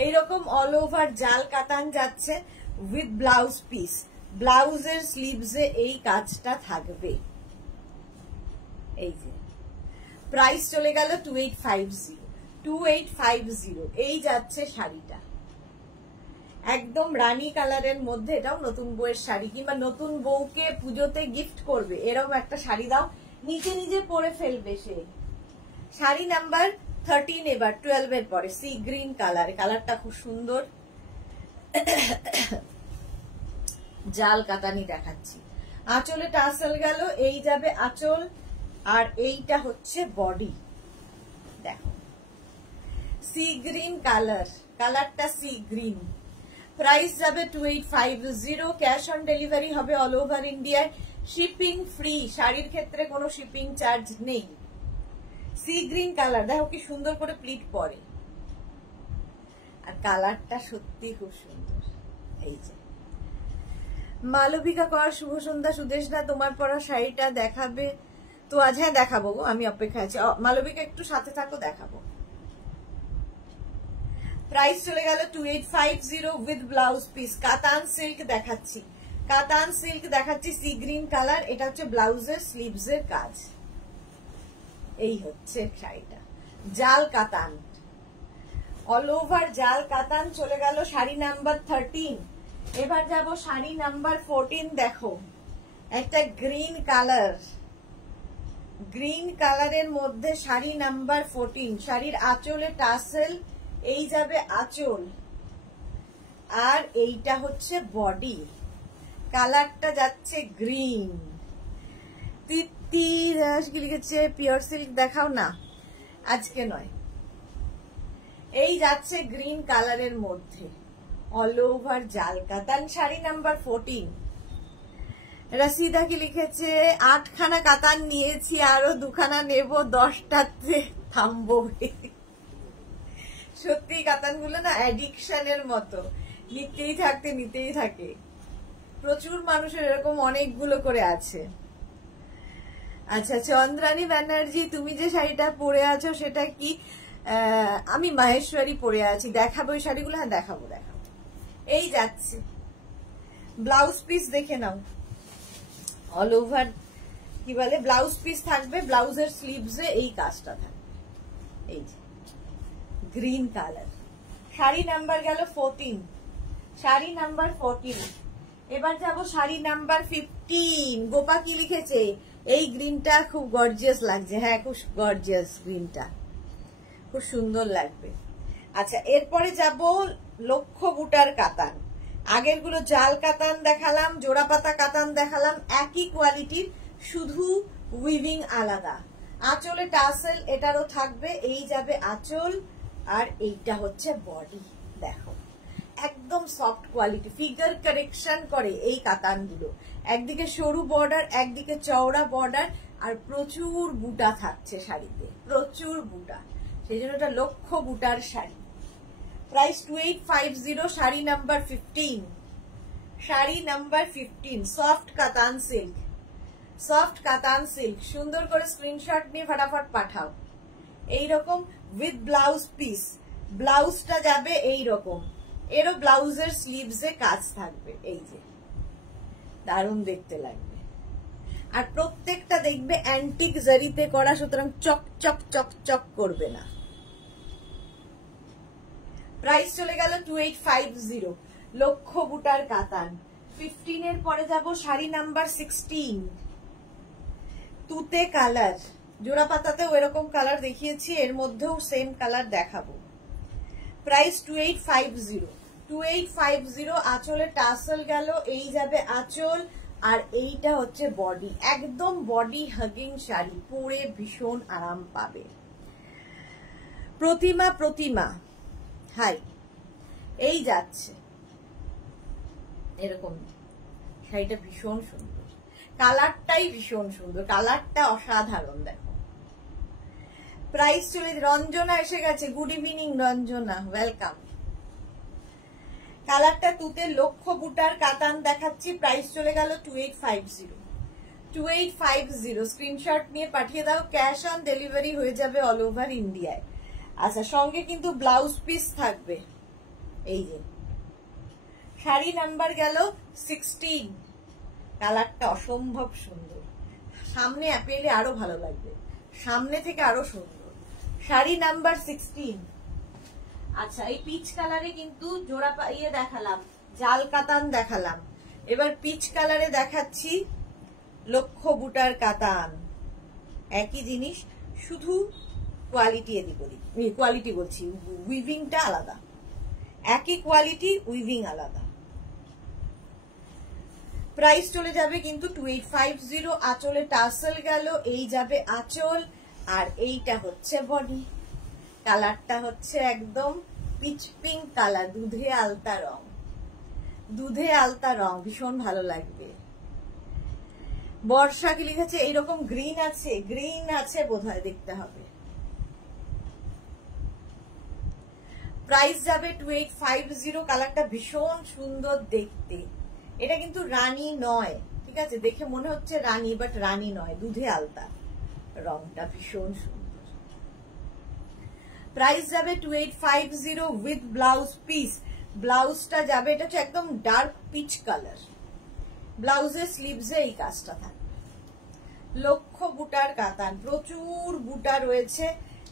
এইরকম অল ওভার জাল কাতান যাচ্ছে উইথ ব্লাউজ পিস। ব্লাউজের স্লিভসে এই কাজটা থাকবে। এই যে প্রাইস চলে গেল 2850। 2850 এই যাচ্ছে শাড়িটা, একদম রানী কালারের মধ্যে। এটাও নতুন বউয়ের শাড়ি, কিংবা নতুন বউকে পুজোতে গিফট করবে, এরকম একটা শাড়ি দাও, নিচে নিজে পরে ফেলবে সে। শাড়ি নাম্বার 13, এবার 12 এর পরে সি গ্রিন কালার। কালারটা খুব সুন্দর, জাল কাতানি দেখাচ্ছি। আঁচলে টাসেল গেল, এই যাবে আঁচল, আর এইটা হচ্ছে বডি। দেখো, সি গ্রিন কালার, কালারটা সি গ্রিন। প্রাইস যাবে 2850। ক্যাশ অন ডেলিভারি হবে অল ওভার ইন্ডিয়ায়, শিপিং ফ্রি। শাড়ির ক্ষেত্রে কোনো শিপিং চার্জ নেই। সি গ্রিন কালার, দেখো কি সুন্দর করে প্লিট পরে, আর কালারটা সত্যি খুব সুন্দর। এই যে মালবিকা কর, শুভ সন্ধ্যা। সুদেশনা, তোমার পরা শাড়িটা দেখাবে তো আজ? হ্যাঁ দেখাবো গো, আমি অপেক্ষায় আছি। মালবিকা একটু সাথে থাকো, দেখাবো। প্রাইস চলে গেল 2850 উইথ ব্লাউজ পিস। কাতান সিল্ক দেখাচ্ছি, কাতান সিল্ক দেখাচ্ছি, সি গ্রিন কালার। এটা হচ্ছে ব্লাউজের স্লিভসের কাজ। এই হচ্ছে শাড়িটা, জাল কাতান, অল ওভার জাল কাতান। চলে গেল শাড়ি নাম্বার 13। এবার যাব শাড়ি নাম্বার 14। দেখো, একটা গ্রিন কালার, গ্রিন কালারের মধ্যে শাড়ি নাম্বার 14। শাড়ির আঁচলে টাসেল, এই যাবে আঁচল, আর এইটা হচ্ছে বডি। কালারটা যাচ্ছে গ্রিন। তৃপ্তি কি লিখেছে? পিওর সিল্ক দেখাও না, আজকে নয়। এই যাচ্ছে গ্রিন কালারের মধ্যে, অল ওভার জাল কাতান, শাড়ি নাম্বার 14। রাশিদা কি লিখেছে? 8খানা কাতান নিয়েছি, আরো 2খানা নেব, 10টাতে থামবো। সত্যি কাতানগুলো না অ্যাডিকশনের মতো, নিতেই থাকে। প্রচুর মানুষের এরকম অনেকগুলো করে আছে। আচ্ছা, চন্দ্রানী ব্যানার্জি, তুমি যে শাড়িটা পরে আছো সেটা কি? আমি মাহেশ্বরী পরে আছি, দেখাবো এই শাড়িগুলো? হ্যাঁ দেখাবো। এই যাচ্ছে ব্লাউজ পিস, দেখে নাও। অল ওভার কি বলে, ব্লাউজ পিস থাকবে, ব্লাউজের স্লিভসে এই কাজটা থাকবে। এই যে গ্রিন কালার। শাড়ি নাম্বার গেল 14, শাড়ি নাম্বার 14। এবার যাব শাড়ি নাম্বার 15। গোপা কি লিখেছে? এই গ্রিনটা খুব গর্জিয়াস লাগছে। হ্যাঁ, খুব গর্জিয়াস গ্রিনটা, খুব সুন্দর লাগবে। আচ্ছা, এরপরে যাব লক্ষ্য বুটার কাতান। আগের গুলো জাল কাতান দেখালাম, জোড়া পাতা কাতান দেখালাম, একই কোয়ালিটির, শুধু উইভিং আলাদা। আঁচলে টাসেল এটারও থাকবে। এই যাবে আঁচল, আর এইটা হচ্ছে বডি। দেখো একদম সফট কোয়ালিটি, ফিগার কারেকশন করে এই কাতানগুলো। একদিকে সরু বর্ডার, একদিকে চওড়া বর্ডার, আর প্রচুর বুটা থাকছে শাড়িতে, প্রচুর বুটা। সেই জন্য এটা লক্ষ্য বুটার শাড়ি। প্রাইস 2850, শাড়ি নাম্বার 15। শাড়ি number 15, soft katan silk. Soft katan silk, সুন্দর করে স্ক্রিনশট নিয়ে ফটাফট পাঠাও। এইরকম উইথ ব্লাউজ পিস, ব্লাউজটা যাবে এইরকম, এরও ব্লাউজের স্লিভসে কাজ থাকবে। এই যে দারুণ দেখতে লাগবে। আর প্রত্যেকটা দেখবে অ্যান্টিক জারিতে করা, সুতরাং চক চক চক চক করবে না। প্রাইস চলে গেল 2850, লক্ষ্য বুটার কাতান। 15 এর পরে যাব শাড়ি নাম্বার 16, তুতে কালার। জোড়া পাতাতেও এরকম কালার দেখিয়েছি, এর মধ্যেও সেম কালার দেখাবো। প্রাইস 2850, 2850। আঁচলে টাসেল গেল, এই যাবে আঁচল, আর এইটা হচ্ছে বডি। একদম বডি হাগিং শাড়ি, পরে ভীষণ আরাম পাবে। প্রতিমা, প্রতিমা হাই, এই যাচ্ছে এরকম শাড়িটা, ভীষণ সুন্দর, কালারটাই ভীষণ সুন্দর, কালারটা অসাধারণ। দেখো প্রাইস চলে, রঞ্জনা এসে গেছে, গুড ইভিনিং রঞ্জনা, ওয়েলকাম। কালারটা তুতে, লক্ষ্য বুটার কাতান দেখাচ্ছি। প্রাইস চলে গেল 2850, 2850। স্ক্রিনশট নিয়ে পাঠিয়ে দাও, ক্যাশ অন ডেলিভারি হয়ে যাবে অল ওভার ইন্ডিয়ায়। আচ্ছা, সঙ্গে কিন্তু ব্লাউজ পিস থাকবে। এই যে শাড়ি নাম্বার গেল 16, কালারটা অসম্ভব সুন্দর, সামনে পেলে আরো ভালো লাগবে, সামনে থেকে আরো সুন্দর। শাড়ি নাম্বার 16। আচ্ছা, এই পিচ কালারে কিন্তু জোড়া ইয়ে দেখালাম, জাল কাতান দেখালাম, এবার পিচ কালারে দেখাচ্ছি লক্ষ্য বুটার কাতান। একই জিনিস, শুধু কোয়ালিটি এদিক ওদিক, কোয়ালিটি বলছি, উইভিংটা আলাদা। একই কোয়ালিটি, উইভিং আলাদা। প্রাইস চলে যাবে কিন্তু 2850। আঁচলে টাসেল গেল, এই যাবে আঁচল, আর এইটা হচ্ছে বডি। কালারটা হচ্ছে একদম পিচ পিঙ্ক কালার, দুধে আলতা রং, দুধে আলতা রং, ভীষণ ভালো লাগবে। বর্ষা কি লিখেছে? এইরকম গ্রিন আছে, গ্রিন আছে বোধহয়, দেখতে হবে। প্রাইস যাবে 2850। কালারটা ভীষণ সুন্দর দেখতে। এটা কিন্তু রানী নয়, ঠিক আছে, দেখে মনে হচ্ছে রানী, বাট রানী নয়, দুধে আলতা, রংটা ভীষণ সুন্দর। প্রাইস যাবে 2850 উইথ ব্লাউজ পিস। ব্লাউজটা যাবে, এটা হচ্ছে একদম ডার্ক পিচ কালার, ব্লাউজের স্লিভসে এই কাজটা থাকবে। লক্ষ্য বুটার কাতান, প্রচুর বুটা রয়েছে।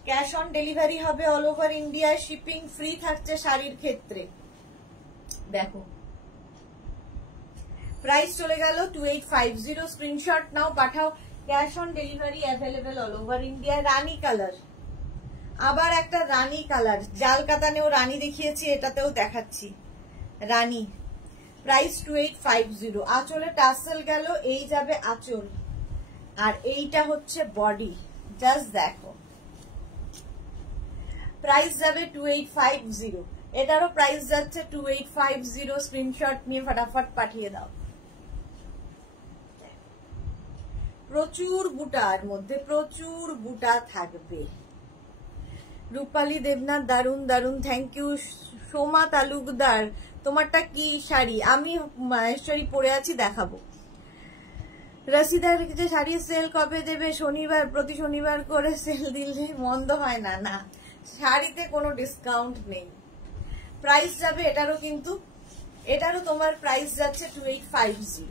ক্যাশ অন ডেলিভারি হবে অল ওভার ইন্ডিয়ায়, শিপিং ফ্রি থাকছে শাড়ির ক্ষেত্রে। দেখো প্রাইস চলে গেল 2850। Screenshot now, Pathao, cash on delivery available all over ইন্ডিয়ায়। রানী কালার, আবার একটা রানী কালার, জাল কাতানেও রানী দেখিয়েছি, এটাতেও দেখাচ্ছি রানী। প্রাইস 2850। আঁচলে টাসেল গেল, এই যাবে আঁচল, আর এইটা হচ্ছে বডি। জাস্ট দেখো, প্রাইস যাবে 2850। এটারও প্রাইস যাচ্ছে 2850। স্ক্রিনশট নিয়ে ফটাফট পাঠিয়ে দাও। প্রচুর বুটার মধ্যে, প্রচুর বুটা থাকবে। রূপালী দেবনাথ, দারুন দারুন, থ্যাংক ইউ। সোমা তালুকদার, তোমারটা কি শাড়ি? আমি মাহেশ্বরী পরে আছি, দেখাবো। রসিদার যে শাড়ি সেল কবে দেবে? শনিবার, প্রতি শনিবার করে সেল দিলে মন্দ হয় না। না, শাড়িতে কোনো ডিসকাউন্ট নেই। প্রাইস যাবে এটারও, কিন্তু এটারও তোমার প্রাইস যাচ্ছে 2850।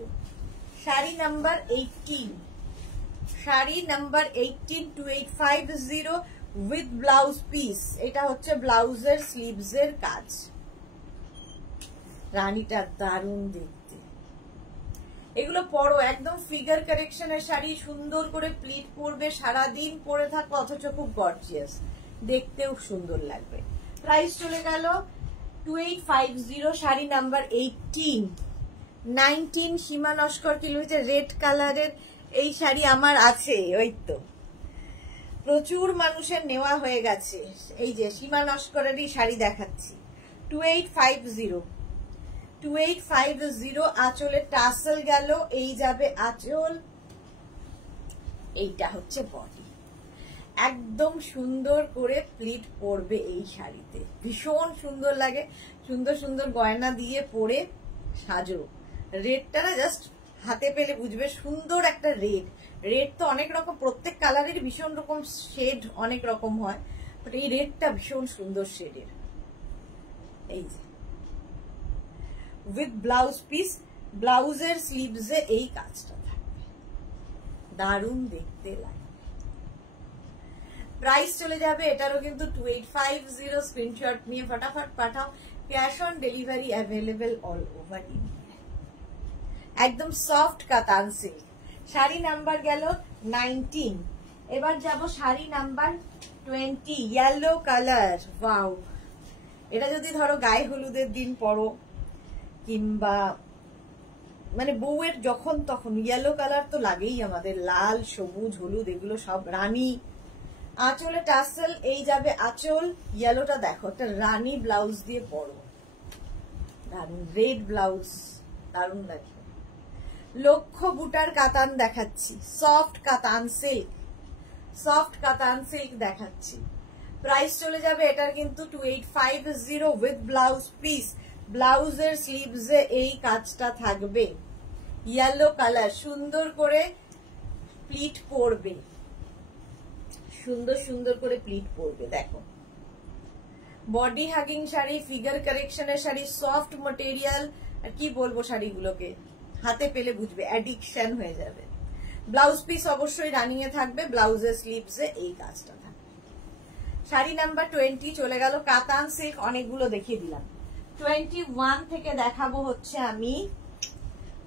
শাড়ি number 18, sari number 18, 2850 with blouse piece. এটা হচ্ছে ব্লাউজের স্লিভসের কাজ। রানীটা দারুণ দেখতে, এগুলো পরো, একদম ফিগার কারেকশনের শাড়ি, সুন্দর করে প্লিট পরবে, সারাদিন পরে থাকো, অথচ খুব গর্জিয়াস, দেখতেও সুন্দর লাগবে। প্রাইস চলে গেল 2850, শাড়ি নাম্বার 19। সীমা নস্কর কি লিখেছে, রেড কালারের এই শাড়ি আমার আছে, ওই তো প্রচুর মানুষের নেওয়া হয়ে গেছে। এই যে সীমা নস্করেরই শাড়ি দেখাচ্ছি, 2850। আঁচলে টাসেল গেল, এই যাবে আঁচল, এইটা হচ্ছে বডি। একদম সুন্দর করে প্লিট পরবে এই শাড়িতে, ভীষণ সুন্দর লাগে। সুন্দর সুন্দর গয়না দিয়ে পরে সাজো। রেডটা না জাস্ট হাতে পেলে বুঝবে, সুন্দর একটা রেড। রেড তো অনেক রকম, প্রত্যেক কালারের ভীষণ রকম শেড অনেক রকম হয়, বাট এই রেডটা ভীষণ সুন্দর শেডের। এই যে উইথ ব্লাউজ পিস, ব্লাউজের স্লিভসে এই কাজটা থাকবে, দারুণ দেখতে লাগে। প্রাইস চলে যাবে এটারও কিন্তু 2850। স্ক্রিনশট নিয়ে ফটাফট পাঠাও। Cash on delivery available all over India. একদম সফট কাতান সিল্ক, শাড়ি নাম্বার গেল 19। এবার যাব শাড়ি নাম্বার 20, ইয়েলো কালার। ওয়াও, এটা যদি ধরো গায়ে হলুদের দিন পরো, কিংবা মানে বউয়ের যখন তখন, ইয়েলো কালার তো লাগেই আমাদের, লাল সবুজ হলুদ এগুলো সব। রানী, আঁচলে টাসেল, এই যাবে আঁচল। ইয়েলোটা দেখো, একটা রানী ব্লাউজ দিয়ে পরো, দারুন রেড ব্লাউজ, দারুন লাগে। লক্ষ্য বুটার কাতান দেখাচ্ছি, soft katan silk, soft katan silk দেখাচ্ছি। প্রাইস চলে যাবে এটার কিন্তু 2850 উইথ ব্লাউজ পিস। ব্লাউজের স্লিভসে এই কাজটা থাকবে, ইয়েলো কালার, সুন্দর করে প্লিট পরবে, সুন্দর সুন্দর করে প্লিট পরবে। দেখো বডি হাগিং শাড়ি, ফিগার কারেকশনের শাড়ি, সফট ম্যাটেরিয়াল, আর কি বলবো শাড়িগুলোকে, হাতে পেলে বুঝবে, অ্যাডিকশন হয়ে যাবে। ব্লাউজ পিস অবশ্যই রানিং এ থাকবে, ব্লাউজের স্লিভসে এই কাজটা থাকবে। শাড়ি নাম্বার 20 চলে গেল। কাতান সিল্ক অনেকগুলো দেখিয়ে দিলাম, 21 থেকে দেখাবো হচ্ছে আমি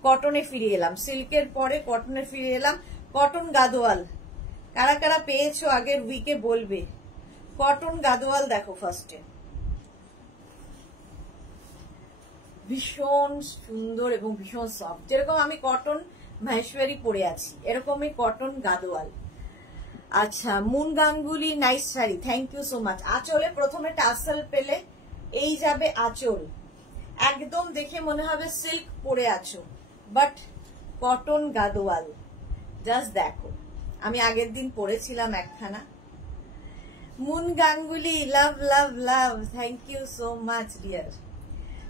কটনে ফিরে এলাম, সিল্কের পরে কটনে ফিরে এলাম। কটন গাদোয়াল, কারা কারা পেয়েছো আগের উইকে বলবে। কটন গাদোয়াল দেখো ফার্স্টে, ভীষণ সুন্দর এবং ভীষণ সফট, যেরকম আমি কটন মহেশ্বরী পরে আছি এরকমই কটন গাদোয়াল। আচ্ছা, Moon Ganguly nice sari, thank you so much. আঁচলে প্রথমে টাসেল পেলে, এই যাবে আঁচল, একদম দেখে মনে হবে সিল্ক পরে আছো, বাট কটন গাদোয়াল। জাস্ট দেখো, আমি আগের দিন পরেছিলাম একখানা। Moon Ganguly, love love love, thank you so much dear.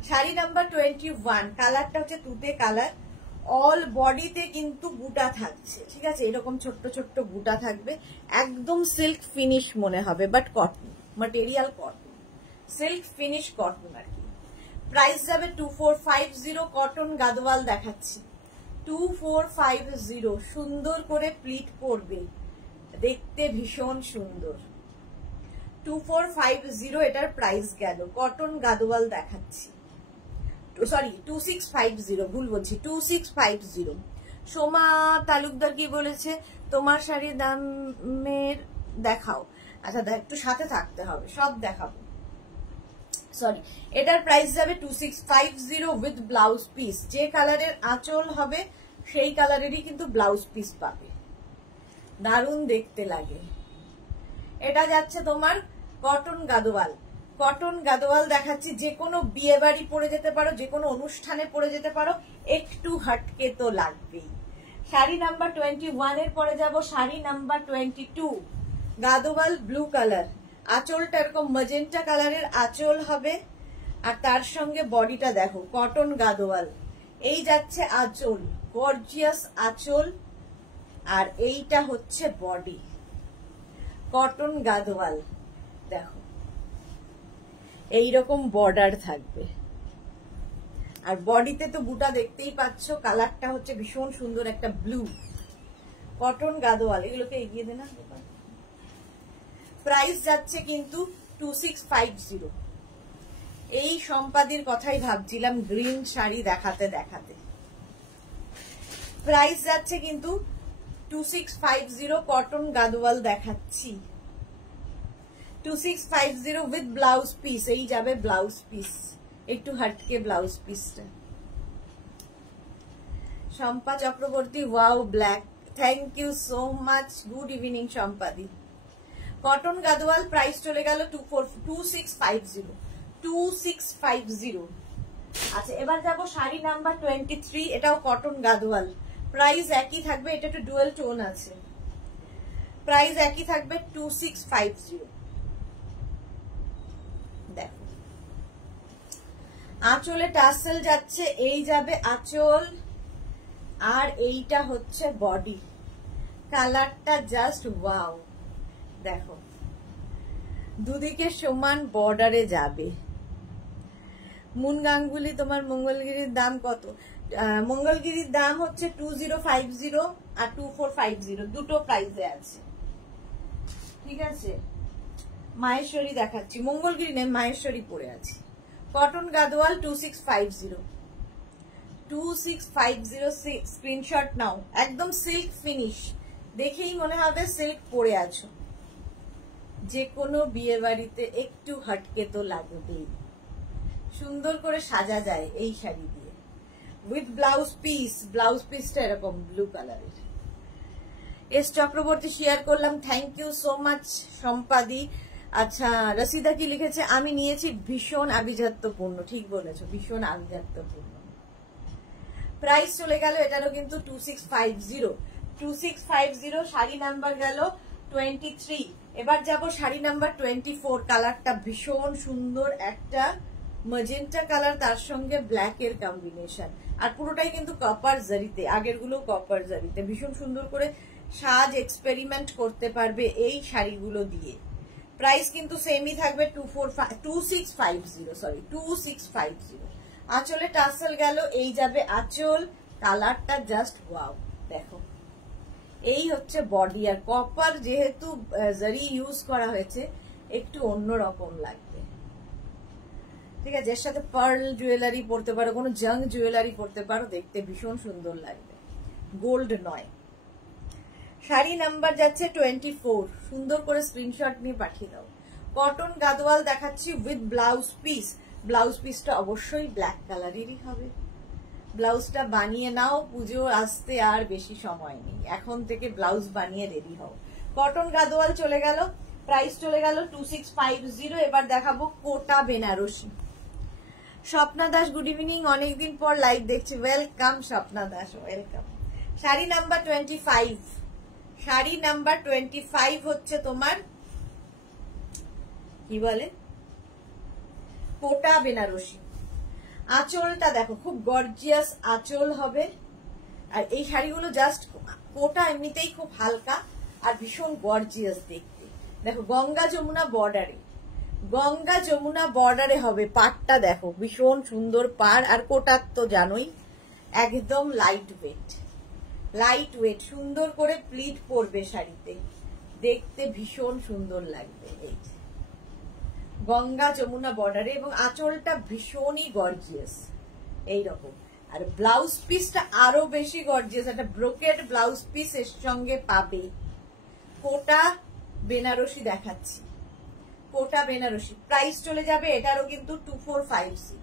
Sari number 21, কালারটা হচ্ছে তুতে কালার। অল বডিতে কিন্তু বুটা থাকছে, ঠিক আছে, এরকম ছোট্ট ছোট্ট বুটা থাকবে, একদম সিল্ক ফিনিশ মনে হবে, but cotton material, cotton silk finish cotton আর কি। প্রাইস যাবে 2450, কটন গাদোয়াল দেখাচ্ছি, 2450। সুন্দর করে প্লিট পরবে, দেখতে ভীষণ সুন্দর। 2450 এটার প্রাইস গেল। কটন গাদোয়াল দেখাচ্ছি, সরি 2650, ভুল বলছি, 2650। সোমা তালুকদার কি বলেছে, তোমার শাড়ির দামের দেখাও। আচ্ছা, একটু সাথে থাকতে হবে, সব দেখাবো। সরি, এটার প্রাইস যাবে 2650 উইথ ব্লাউজ পিস। যে কালারের আঁচল হবে সেই কালারেরই কিন্তু ব্লাউজ পিস পাবে, দারুণ দেখতে লাগে। এটা যাচ্ছে তোমার কটন গাদোয়াল। কটন গাদোয়াল দেখাচ্ছি, যে কোনো বিয়ে বাড়ি পরে যেতে পারো, যে কোনো অনুষ্ঠানে পরে যেতে পারো, একটু হাটকে তো লাগবেই। শাড়ি নাম্বার 21 এর পরে যাব শাড়ি নাম্বার 22, গাদোয়াল ব্লু কালার। আঁচলটা এরকম ম্যাজেন্টা কালারের আঁচল হবে, আর তার সঙ্গে বডিটা দেখো, কটন গাদোয়াল। এই যাচ্ছে আঁচল, গর্জিয়াস আঁচল, আর এইটা হচ্ছে বডি, কটন গাদোয়াল। দেখো এইরকম বর্ডার থাকবে, আর বডিতে তো বুটা দেখতেই পাচ্ছ, কালারটা হচ্ছে ভীষণ সুন্দর একটা ব্লু, কটন গাদোয়াল। এগুলোকে এগিয়ে দে না। প্রাইস যাচ্ছে কিন্তু 2650। এই সম্পাদির কথাই ভাবছিলাম গ্রিন শাড়ি দেখাতে দেখাতে। প্রাইস যাচ্ছে কিন্তু 2650 কটন গাদওয়াল দেখাচ্ছি 2650 উইথ ব্লাউজ পিস। এই যাবে ব্লাউজ পিস, একটু হটকে ব্লাউজ পিসটা। Shampa Chakraborty, wow black, thank you so much, good evening শম্পাদি। কটন গাদওয়াল প্রাইস চলে গেল 2650। আচ্ছা, এবার যাব শাড়ি নাম্বার 23, এটাও কটন গাদওয়াল, প্রাইস একই থাকবে, এটা একটু ডুয়াল টোন আছে, প্রাইস একই থাকবে 2650। দেখো আঁচলে টাসেল যাচ্ছে, এই যাবে আঁচল, আর এইটা হচ্ছে বডি। কালারটা জাস্ট ওয়াও, দেখো দুদিকে সমান বর্ডারে যাবে। মুন গাঙ্গুলি, তোমার মঙ্গলগিরির দাম কত? মঙ্গলগিরির দাম হচ্ছে 2050 আর 2450, দুটো প্রাইসে আছে, ঠিক আছে। মাহেশ্বরী দেখাচ্ছি, মঙ্গলগিরি নেই, মাহেশ্বরী পরে আছে। কটন গাদওয়াল 2650 স্ক্রিনশট নাও, একদম সিল্ক ফিনিশ, দেখেই মনে হবে সিল্ক পরে আছো। যে কোনো বিয়ে বাড়িতে একটু হটকে তো লাগবেই, সুন্দর করে সাজা যায় এই শাড়ি দিয়ে উইথ ব্লাউজ পিস। ব্লাউজ পিসটা এরকম ব্লু কালারের। এস চক্রবর্তী শেয়ার করলাম, থ্যাংক ইউ সো মাচ সম্পাদি। আচ্ছা, রসিদা কি লিখেছে? আমি নিয়েছি ভীষণ আভিজাত্যপূর্ণ, ঠিক বলেছো, ভীষণ আভিজাত্যপূর্ণ। প্রাইস চলে গেল এটারও কিন্তু 2650। শাড়ি নাম্বার গেল 23। এবার যাব শাড়ি নাম্বার 24। কালারটা ভীষণ সুন্দর, একটা ম্যাজেন্টা কালার, তার সঙ্গে ব্ল্যাক এর কম্বিনেশন, আর পুরোটাই কিন্তু কপার জারিতে, আগের গুলো কপার জারিতে। ভীষণ সুন্দর করে সাজ এক্সপেরিমেন্ট করতে পারবে এই শাড়িগুলো দিয়ে। প্রাইস কিন্তু সেমই থাকবে 2650। আঁচলে টাসেল গেল, এই যাবে আঁচল, কালারটা জাস্ট ওয়াও, দেখো এই হচ্ছে বডি। আর কপার যেহেতু জারি ইউজ করা হয়েছে, একটু অন্যরকম লাগবে, ঠিক আছে। এর সাথে পার্ল জুয়েলারি পরতে পারো, কোনো জাং জুয়েলারি পরতে পারো, দেখতে ভীষণ সুন্দর লাগবে, গোল্ড নয়। শাড়ি নাম্বার যাচ্ছে 24, সুন্দর করে স্ক্রিনশট নিয়ে পাঠিয়ে দাও। কটন গাদওয়াল দেখাচ্ছি উইথ ব্লাউজ পিস। ব্লাউজ পিসটা অবশ্যই ব্ল্যাক কালারেরই হবে। ব্লাউজটা বানিয়ে নাও, পুজো আসতে আর বেশি সময় নেই, এখন থেকে ব্লাউজ বানিয়ে রেডি হও। কটন গাদওয়াল চলে গেল, প্রাইস চলে গেল 2650। এবার দেখাবো কোটা বেনারসি। স্বপ্না দাস, গুড ইভিনিং, অনেকদিন পর লাইভ দেখছি, welcome Swapna Das, welcome. Sari number 25, sari number 25 হচ্ছে তোমার কি বলে, কোটা বেনারসি। আঁচলটা দেখো, খুব গর্জিয়াস আঁচল হবে। আর এই শাড়িগুলো জাস্ট, কোটা এমনিতেই খুব হালকা আর ভীষণ গর্জিয়াস দেখতে। দেখো গঙ্গা যমুনা বর্ডারে, গঙ্গা যমুনা বর্ডারে হবে। পাড়টা দেখো, ভীষণ সুন্দর পাড়, আর কোটার তো জানোই একদম লাইট ওয়েট, লাইট ওয়েট, সুন্দর করে প্লিট পরবে শাড়িতে, দেখতে ভীষণ সুন্দর লাগবে। এই গঙ্গা যমুনা বর্ডারে, এবং আঁচলটা ভীষণই গর্জিয়াস এইরকম। আর ব্লাউজ পিসটা আরো বেশি গর্জিয়াস, একটা ব্রোকেড ব্লাউজ পিস এর সঙ্গে পাবে। কোটা বেনারসি দেখাচ্ছি, কোটা বেনারসি। প্রাইস চলে যাবে এটারও কিন্তু 2450।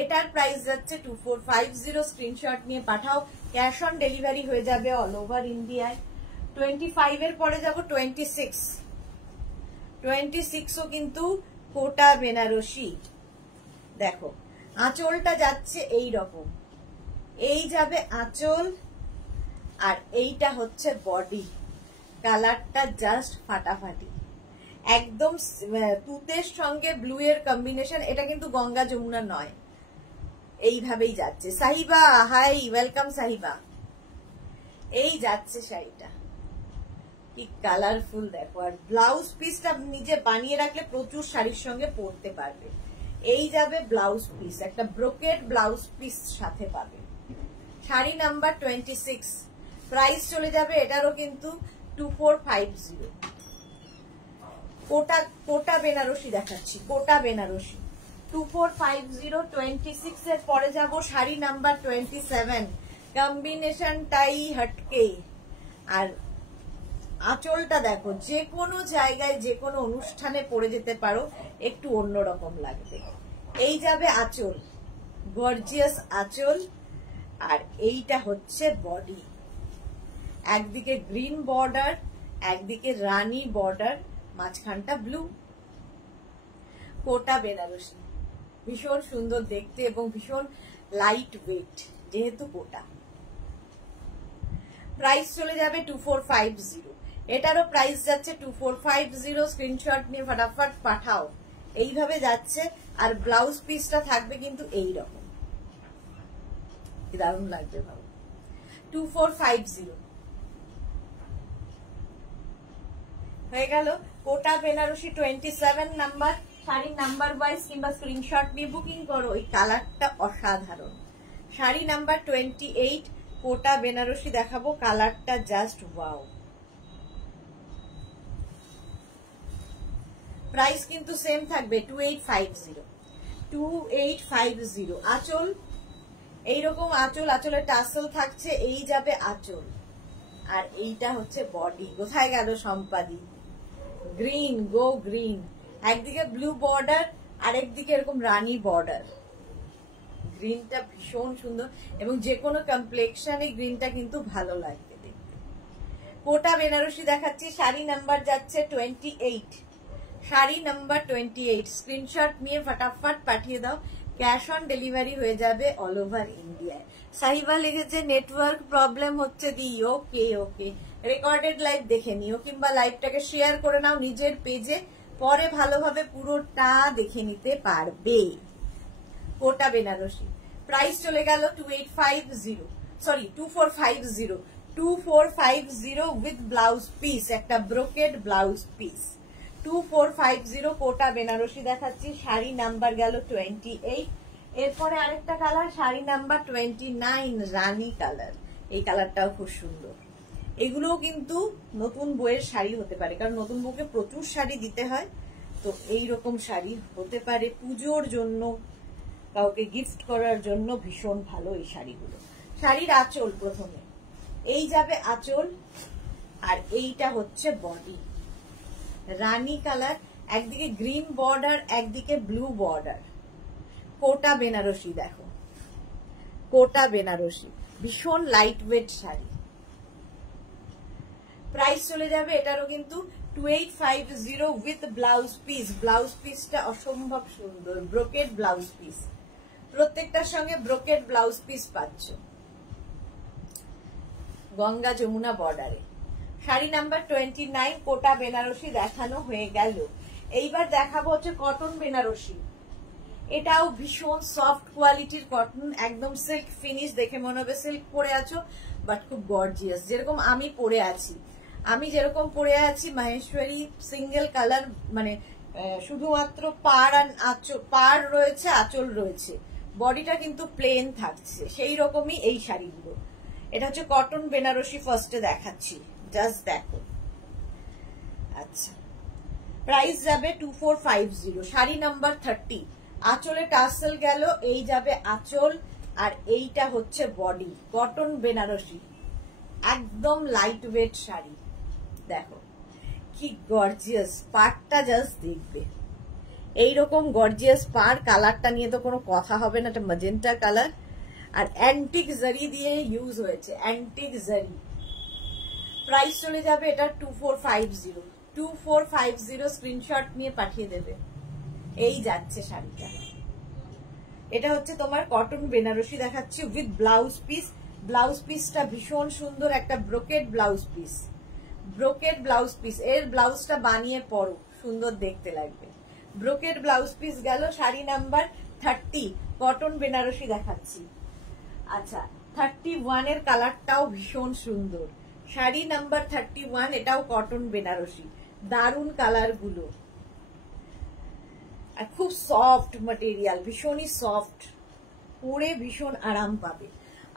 এটার প্রাইস যাচ্ছে 2450। স্ক্রিনশট নিয়ে পাঠাও, ক্যাশ অন ডেলিভারি হয়ে যাবে অল ওভার ইন্ডিয়ায়। 25 এর পরে যাব 26। 26ও কিন্তু কোটা বেনারসি। দেখো আঁচলটা যাচ্ছে এই রকম, এই যাবে আঁচল, আর এইটা হচ্ছে বডি। কালারটা জাস্ট ফাটাফাটি, একদম তুতের সঙ্গে ব্লু এর কম্বিনেশন। এটা কিন্তু গঙ্গা যমুনা নয়, এইভাবেই যাচ্ছে। Sahiba, hi, welcome Sahiba. এই যাচ্ছে শাড়িটা, কি কালারফুল দেখো। আর ব্লাউজ পিসটা নিজে বানিয়ে রাখলে প্রচুর শাড়ির সঙ্গে পরতে পারবে। এই যাবে ব্লাউজ পিস, একটা ব্রোকেড ব্লাউজ পিস সাথে পাবে। শাড়ি নাম্বার 26, প্রাইস চলে যাবে এটারও কিন্তু 2450। কোটা বেনারসি দেখাচ্ছি, কোটা বেনারসি 2450। 26 এর পরে যাব শাড়ি নাম্বার 27। কম্বিনেশনটাই হটকে। আর আঁচলটা দেখো, যে কোনো জায়গায় যে কোনো অনুষ্ঠানে পরে যেতে পারো, একটু অন্যরকম লাগবে। এই যাবে আঁচল, গর্জিয়াস আঁচল। আর এইটা হচ্ছে বডি, একদিকে গ্রিন বর্ডার, একদিকে রানী বর্ডার, মাঝখানটা ব্লু। কোটা বেনারসি ভীষণ সুন্দর দেখতে এবং ভীষণ লাইট ওয়েট যেহেতু কোটা। প্রাইস চলে যাবে 2450। এটারও প্রাইস যাচ্ছে 2450। স্ক্রিনশট নিয়ে ফটাফট পাঠাও। এইভাবে যাচ্ছে। আর ব্লাউজ পিসটা থাকবে কিন্তু এইরকম, দারুণ লাগবে ভালো। 2450 হয়ে গেল। কোটা বেনারসি 27 নাম্বার। শাড়ি নাম্বার ওয়াইজ কিংবা স্ক্রিনশট নিয়ে বুকিং করো। এই কালারটা অসাধারণ। শাড়ি নাম্বার 28 কোটা বেনারসি দেখাবো, কালারটা জাস্ট ওয়াও। প্রাইস কিন্তু সেম থাকবে 2850। 2850। আঁচল এইরকম আঁচল, আঁচলের টাসেল থাকছে, এই যাবে আঁচল। আর এইটা হচ্ছে বডি। কোথায় গেল সম্পাদি? Green, go green. একদিকে ব্লু বর্ডার, আরেকদিকে এরকম রানী বর্ডার। গ্রিনটা ভীষণ সুন্দর এবং যে কোনো কমপ্লেক্সনে গ্রিনটা কিন্তু ভালো লাগবে দেখতে। কোটা বেনারসি দেখাচ্ছি। শাড়ি নাম্বার যাচ্ছে 28। শাড়ি নাম্বার 28। স্ক্রিনশট নিয়ে ফটাফট পাঠিয়ে দাও। ক্যাশ অন ডেলিভারি হয়ে যাবে অল ওভার ইন্ডিয়ায়। সাহিবা লিখেছে নেটওয়ার্ক প্রবলেম হচ্ছে দি। ওকে ওকে, রেকর্ডেড লাইভ দেখে নিও কিংবা লাইভটাকে শেয়ার করে নাও নিজের পেজে, পরে ভালোভাবে পুরোটা দেখে নিতে পারবে। কোটা বেনারসি প্রাইস চলে গেল 2850, সরি 2450। 2450 উইথ ব্লাউজ পিস, একটা ব্রোকেড ব্লাউজ পিস। 2450 কোটা বেনারসি দেখাচ্ছি। শাড়ি নাম্বার গেল 28। এরপরে আরেকটা কালার, শাড়ি নাম্বার 29 রানী কালার। এই কালারটাও খুব সুন্দর। এগুলোও কিন্তু নতুন বইয়ের শাড়ি হতে পারে, কারণ নতুন বউকে প্রচুর শাড়ি দিতে হয়, তো এইরকম শাড়ি হতে পারে পুজোর জন্য, কাউকে গিফট করার জন্য ভীষণ ভালো এই শাড়িগুলো। শাড়ির আঁচল প্রথমে, এই যাবে আঁচল। আর এইটা হচ্ছে বডি, রানী কালার, একদিকে গ্রিন বর্ডার, একদিকে ব্লু বর্ডার। কোটা বেনারসি দেখো, কোটা বেনারসি ভীষণ লাইট ওয়েট শাড়ি। প্রাইস চলে যাবে এটারও কিন্তু 2850 উইথ ব্লাউজ পিস। ব্লাউজ পিসটা অসম্ভব সুন্দর, ব্রোকেড ব্লাউজ পিস। প্রত্যেকটার সঙ্গে ব্রোকেড ব্লাউজ পিস পাচ্ছ গঙ্গা যমুনা বর্ডারে। শাড়ি নাম্বার 29 কোটা বেনারসি দেখানো হয়ে গেল। এইবার দেখাবো হচ্ছে কটন বেনারসি। এটাও ভীষণ সফট কোয়ালিটির কটন, একদম সিল্ক ফিনিশ। দেখে মনে হবে সিল্ক পরে আছো, বাট খুব গর্জিয়াস, যেরকম আমি পরে আছি। আমি যেরকম পরে আছি মাহেশ্বরী সিঙ্গেল কালার, মানে শুধুমাত্র পাড় আর আঁচল, পাড় রয়েছে, আঁচল রয়েছে, বডিটা কিন্তু প্লেন থাকছে, সেই রকমই এই শাড়িগুলো। এটা হচ্ছে কটন বেনারসি। ফার্স্টে দেখাচ্ছি, জাস্ট দেখো। আচ্ছা, প্রাইস যাবে 2450। শাড়ি নাম্বার 30। আঁচলে টাসেল গেল, এই যাবে আঁচল। আর এইটা হচ্ছে বডি, কটন বেনারসি, একদম লাইট ওয়েট শাড়ি। দেখো কি গর্জিয়াস, পাড়টা জাস্ট দেখবে। এইরকম গর্জিয়াস পাড়, কালারটা নিয়ে তো কোনো কথা হবে না, এটা ম্যাজেন্টা কালার। আর অ্যান্টিক জারি দিয়ে ইউজ হয়েছে, অ্যান্টিক জারি। প্রাইস চলে যাবে এটা 2450। 2450 স্ক্রিনশট নিয়ে পাঠিয়ে দেবে। এই যাচ্ছে শাড়িটা। এটা হচ্ছে তোমার কটন বেনারসি দেখাচ্ছি উইথ ব্লাউজ পিস। ব্লাউজ পিসটা ভীষণ সুন্দর, একটা brocade blouse piece, brocade blouse piece. এর ব্লাউজটা বানিয়ে পরো, সুন্দর দেখতে লাগবে। ব্রোকেড ব্লাউজ পিস গেল। শাড়ি নাম্বার 30 কটন বেনারসি দেখাচ্ছি। আচ্ছা, 31 এর কালারটাও ভীষণ সুন্দর। শাড়ি নাম্বার 31, এটাও কটন বেনারসি। দারুণ কালার গুলো, আর খুব সফট ম্যাটেরিয়াল, ভীষণই সফট, পরে ভীষণ আরাম পাবে।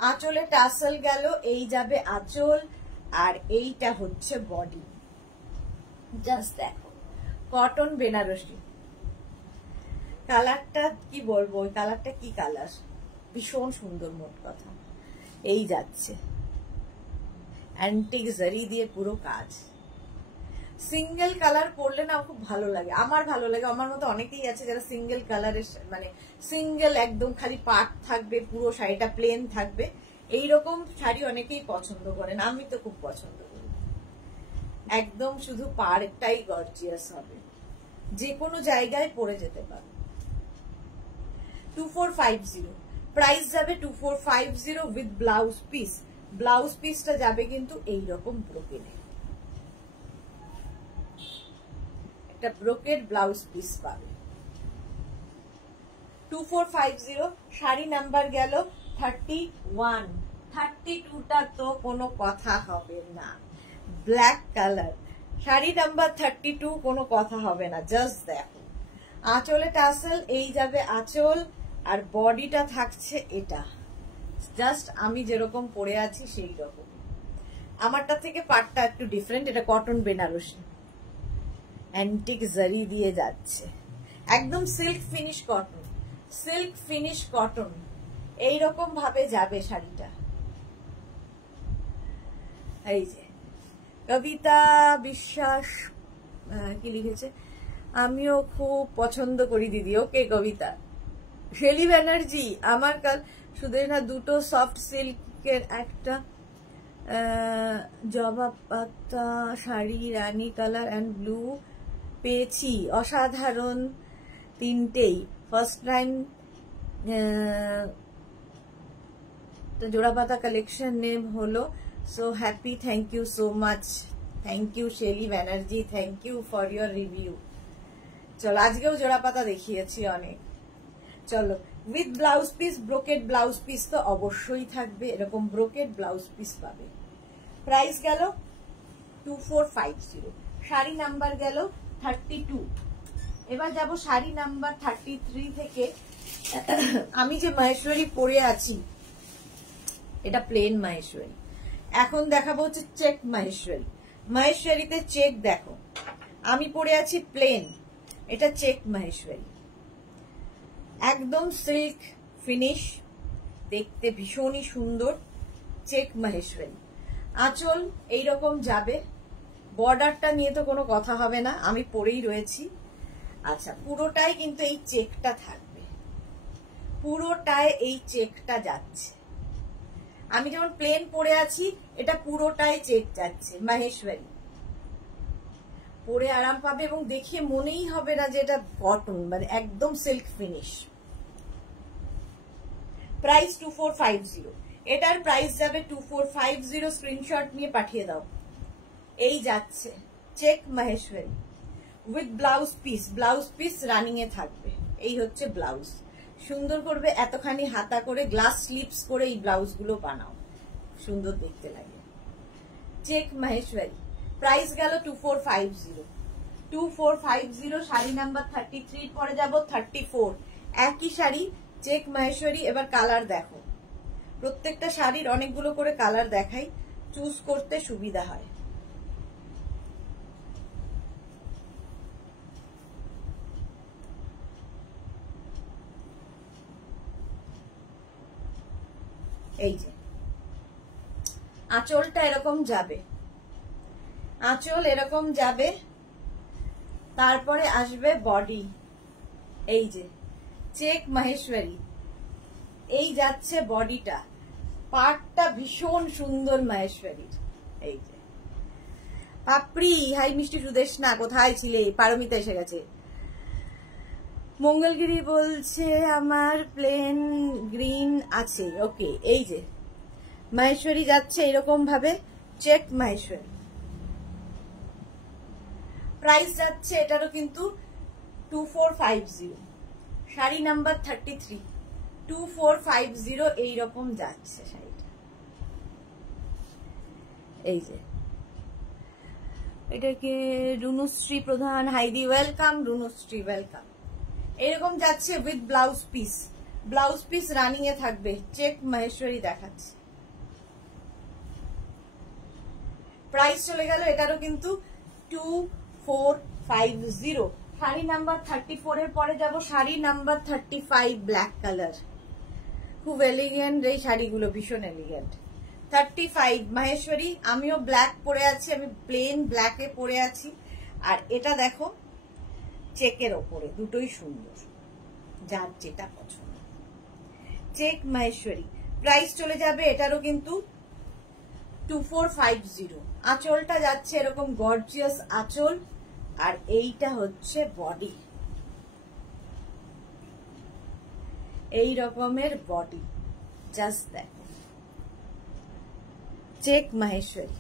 আঁচলে টাসেল গেল, এই যাবে আঁচল। আর এইটা হচ্ছে বডি, জাস্ট দেখো। কটন বেনারসি কালারটা কি বলবো, ওই কালারটা কি কালার, ভীষণ সুন্দর। মোট কথা এই যাচ্ছে অ্যান্টিক জারি দিয়ে পুরো কাজ। সিঙ্গেল কালার পরলে না খুব ভালো লাগে, আমার ভালো লাগে, আমার মতো অনেকেই আছে যারা সিঙ্গেল কালারের মানে সিঙ্গেল একদম খালি পাট থাকবে, পুরো শাড়িটা প্লেন থাকবে, এইরকম শাড়ি অনেকেই পছন্দ করেন, আমি তো খুব পছন্দ করি। একদম শুধু পাড়টাই গর্জিয়াস হবে, যে কোনো জায়গায় পরে যেতে পারো। 2450 প্রাইস যাবে 2450 উইথ ব্লাউজ পিস। ব্লাউজ পিসটা যাবে কিন্তু এইরকম ব্রোকেডে, একটা ব্রোকেড ব্লাউজ পিস পাবে। 2450 শাড়ি নাম্বার গেল 31। 32টা তো কোনো কথা হবে না, ব্ল্যাক কালার। শাড়ি নাম্বার 32 কোনো কথা হবে না, জাস্ট দেখো আঁচলে টাসেল, এই যাবে আঁচল, আর বডিটা থাকছে এটা, জাস্ট আমি যেরকম পরে আছি সেই রকম। আমারটা থেকে পাটটা একটু ডিফারেন্ট, এটা কটন বেনারসি, অ্যান্টিক জারি দিয়ে যাচ্ছে, একদম silk finish cotton, silk finish cotton, এইরকম ভাবে যাবে শাড়িটা। এই যে কবিতা বিশ্বাস কি লিখেছে, আমিও খুব পছন্দ করি দিদি। ওকে কবিতা। শেলি ব্যানার্জি, আমার কাল শুধু না দুটো সফট সিল্কের একটা জবা পাতা শাড়ি রানী কালার অ্যান্ড ব্লু পেয়েছি, অসাধারণ তিনটেই, ফার্স্ট টাইম জোড়া পাতা কালেকশন নেম হলো, so happy, thank you so much, thank you Shelly Banerjee, thank you for your review. চলো আজকেও জোড়া পাতা দেখিয়েছি অনেক। চলো with blouse piece, brocade blouse piece তো অবশ্যই থাকবে, এরকম ব্রোকেড ব্লাউজ পিস পাবে। প্রাইস গেল 2450, শাড়ি নাম্বার গেল 32। এবার যাব শাড়ি নাম্বার 33 থেকে। আমি যে মাহেশ্বরী পরে আছি এটা প্লেন মাহেশ্বরী, এখন দেখাবো হচ্ছে চেক মাহেশ্বরী। মাহেশ্বরীতে চেক দেখো, আমি পরে আছি প্লেন, এটা চেক মাহেশ্বরী, একদম সিল্ক ফিনিশ, দেখতে ভীষণই সুন্দর, চেক মাহেশ্বরী। আঁচল এইরকম যাবে, বর্ডারটা নিয়ে তো কোনো কথা হবে না, আমি পরেই রয়েছি। আচ্ছা পুরোটাই কিন্তু এই চেকটা থাকবে, পুরোটায় এই চেকটা যাচ্ছে, আমি যেমন প্লেন পরে আছি এটা পুরোটাই চেক যাচ্ছে। মাহেশ্বরী পরে আরাম পাবে এবং দেখে মনেই হবে না যে এটা কটন, মানে একদম সিল্ক ফিনিশ। প্রাইস 2450, এটার প্রাইস যাবে 2450, স্ক্রিনশট নিয়ে পাঠিয়ে দাও। এই যাচ্ছে check Maheshwari with blouse piece, blouse piece running এ থাকবে, এই হচ্ছে ব্লাউজ, সুন্দর করবে এতখানি হাতা করে, গ্লাস স্লিপস করে এই ব্লাউজ গুলো বানাও, সুন্দর দেখতে লাগে। চেক মাহেশ্বরী, প্রাইস গেল 2450। 2450 শাড়ি নাম্বার 33, পরে যাব 34, একই শাড়ি চেক মাহেশ্বরী। এবার কালার দেখো, প্রত্যেকটা শাড়ির অনেকগুলো করে কালার দেখাই, চুজ করতে সুবিধা হয়। এই যে আঁচলটা এরকম যাবে, আঁচল এরকম যাবে, তারপরে আসবে বডি, এই যে চেক মাহেশ্বরী, এই যাচ্ছে বডিটা, পাটটা ভীষণ সুন্দর মাহেশ্বরীর। এই যে পাপড়ি, হাই মিষ্টি সুদেশ, না কোথায় ছিলে, পারমিতা এসে গেছে। মঙ্গলগিরি বলছে আমার প্লেন গ্রিন আছে, ওকে। এই যে মাহেশ্বরী যাচ্ছে এরকম ভাবে, চেক মাহেশ্বরী। প্রাইস যাচ্ছে এটারও কিন্তু 2450, শাড়ি নাম্বার 33, 2450 এইরকম যাচ্ছে শাড়িটা। এই যে এটাকে রুনুশ্রী প্রধান, হাইদি ওয়েলকাম, রুনুশ্রী ওয়েলকাম। এরকম যাচ্ছে with blouse piece, blouse piece running এ থাকবে, চেক মাহেশ্বরী দেখাচ্ছে। প্রাইস চলে গেল এটারও কিন্তু 2450, শাড়ি নাম্বার 34 এর পরে যাব শাড়ি নাম্বার 35, ব্ল্যাক কালার, খুব এলিগেন্ট এই শাড়িগুলো, ভীষণ এলিগেন্ট। 35 মাহেশ্বরী। আমিও ব্ল্যাক পরে আছি, আমি প্লেন ব্ল্যাকে পরে আছি। আর এটা দেখো চেকের ওপরে, দুটোই সুন্দর, যার যেটা পছন্দ। চেক মাহেশ্বরী। প্রাইস চলে যাবে এটারও কিন্তু 2450। আঁচলটা যাচ্ছে এরকম গর্জিয়াস আঁচল, আর এইটা হচ্ছে বডি, এই রকমের বডি, জাস্ট দেখো। চেক মাহেশ্বরী।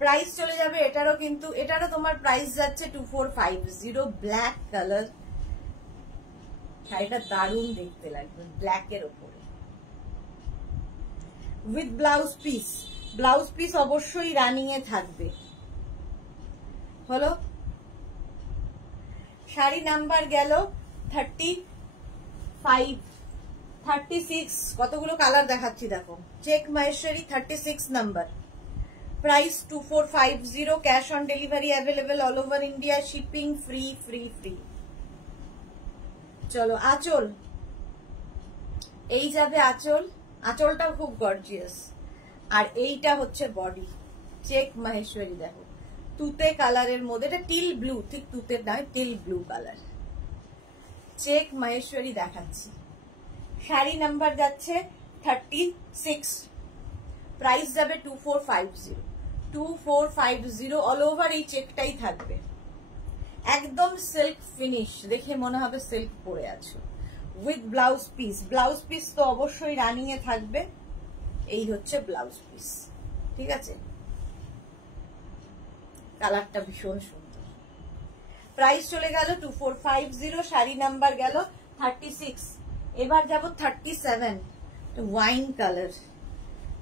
প্রাইস চলে যাবে এটারও কিন্তু, এটারও তোমার প্রাইস যাচ্ছে 2450। ব্ল্যাক কালার, শাড়িটা দারুণ দেখতে লাগবে ব্ল্যাকের ওপরে, with blouse piece. Blouse piece অবশ্যই রানিং এ থাকবে। হলো শাড়ি নাম্বার গেল 35, 36। কতগুলো কালার দেখাচ্ছি দেখো। Check Maheshwari 36 number. Price 2450। Cash on delivery available all over India, shipping free free free. চলো আঁচল, এই যাবে আঁচল, আঁচলটাও খুব গর্জিয়াস। আর এইটা হচ্ছে বডি। চেক মাহেশ্বরী দেখো, তুতে কালারের মধ্যে, এটা টিল ব্লু, ঠিক তুতে নয়, teal blue colour. Check Maheshwari দেখাচ্ছি। শাড়ি নাম্বার যাচ্ছে 36, প্রাইস যাবে 2450। 2450 অল ওভার এই চেকটাই থাকবে, একদম সিল্ক ফিনিশ, দেখে মনে হবে সিল্ক পরে আছো, with blouse piece. Blouse piece তো অবশ্যই রানিং এ থাকবে। এই হচ্ছে ব্লাউজ পিস, ঠিক আছে। কালারটা ভীষণ সুন্দর। প্রাইস চলে গেল 2450। শাড়ি নাম্বার গেল 36। এবার যাব 37, ওয়াইন কালার।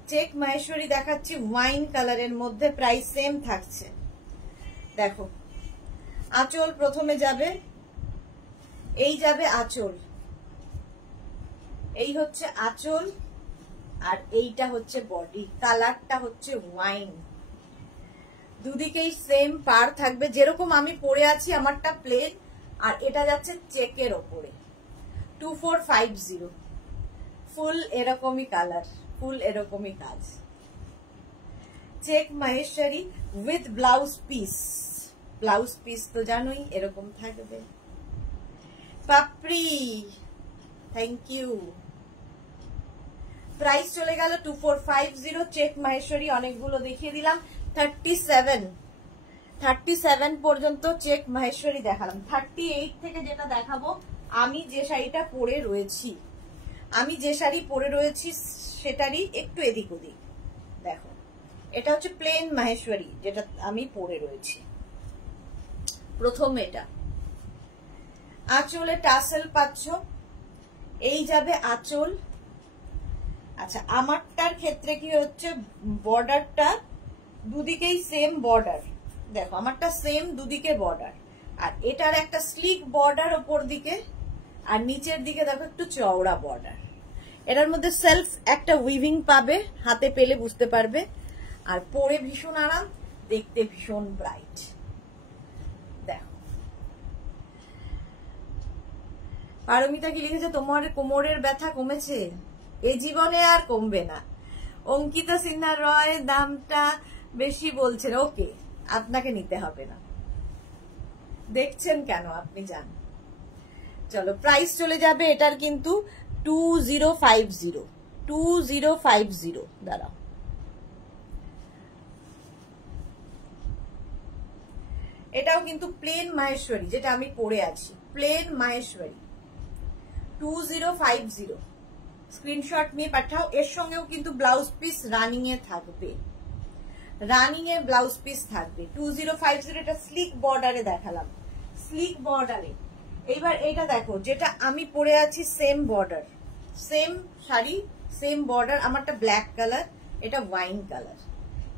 চেক মাহেশ্বরী দেখাচ্ছি ওয়াইন কালারের মধ্যে, প্রাইস সেম থাকছে। দেখো আঁচল প্রথমে যাবে, এই যাবে আঁচল, এই হচ্ছে আঁচল, আর এইটা হচ্ছে বডি। কালারটা হচ্ছে ওয়াইন, দুদিকেই সেম পার থাকবে, যেরকম আমি পরে আছি আমারটা প্লেন, আর এটা যাচ্ছে চেকের ওপরে। 2450, ফুল এরকমই কালার, ফুল এরকমই কাজ। Check Maheshwari with blouse piece. Blouse piece তো জানোই এরকম থাকবে। পাপড়ি, থ্যাংক ইউ। প্রাইস চলে গেল 2450। চেক মাহেশ্বরী অনেকগুলো দেখিয়ে দিলাম। 37 পর্যন্ত চেক মাহেশ্বরী দেখালাম। 38 থেকে যেটা দেখাবো, আমি যে শাড়িটা পরে রয়েছি, আমি যে শাড়ি পরে রয়েছি সেটারই একটু এদিক ওদিক। দেখো এটা হচ্ছে প্লেন মাহেশ্বরী, যেটা আমি পরে রয়েছি। প্রথম এটা আঁচলে টাসেল পাচ্ছ, এই যাবে আঁচল। আচ্ছা, আমারটার ক্ষেত্রে কি হচ্ছে, বর্ডারটা দুদিকেই সেম বর্ডার। দেখো আমারটা সেম দুদিকে বর্ডার, আর এটার একটা স্লিক বর্ডার ওপর দিকে, আর নিচের দিকে দেখো একটু চওড়া বর্ডার। এটার মধ্যে সেলফ একটা উইভিং পাবে, হাতে পেলে বুঝতে পারবে। আর পরে ভীষণ আরাম, দেখতে ভীষণ ব্রাইট। দেখো পারমিতা কি লিখেছে, তোমার কোমরের ব্যথা কমেছে? এ জীবনে আর কমবে না। অঙ্কিতা সিনহা রয় দামটা বেশি বলছেন, ওকে আপনাকে নিতে হবে না, দেখছেন কেন আপনি যান। চলো প্রাইস চলে যাবে এটার কিন্তু 2050। দাঁড়াও, এটাও কিন্তু প্লেন মাহেশ্বরী, যেটা আমি পরে আছি প্লেন মাহেশ্বরী। 2050 স্ক্রিনশট নিয়ে পাঠাও। এর সঙ্গেও কিন্তু ব্লাউজ পিস রানিং এ থাকবে, রানিং এ ব্লাউজ পিস থাকবে। 2050 এটা স্লিক বর্ডারে দেখালাম, স্লিক বর্ডারে। এইবার এটা দেখো, যেটা আমি পরে আছি same border, same sari same border. আমারটা ব্ল্যাক কালার, এটা ওয়াইন কালার,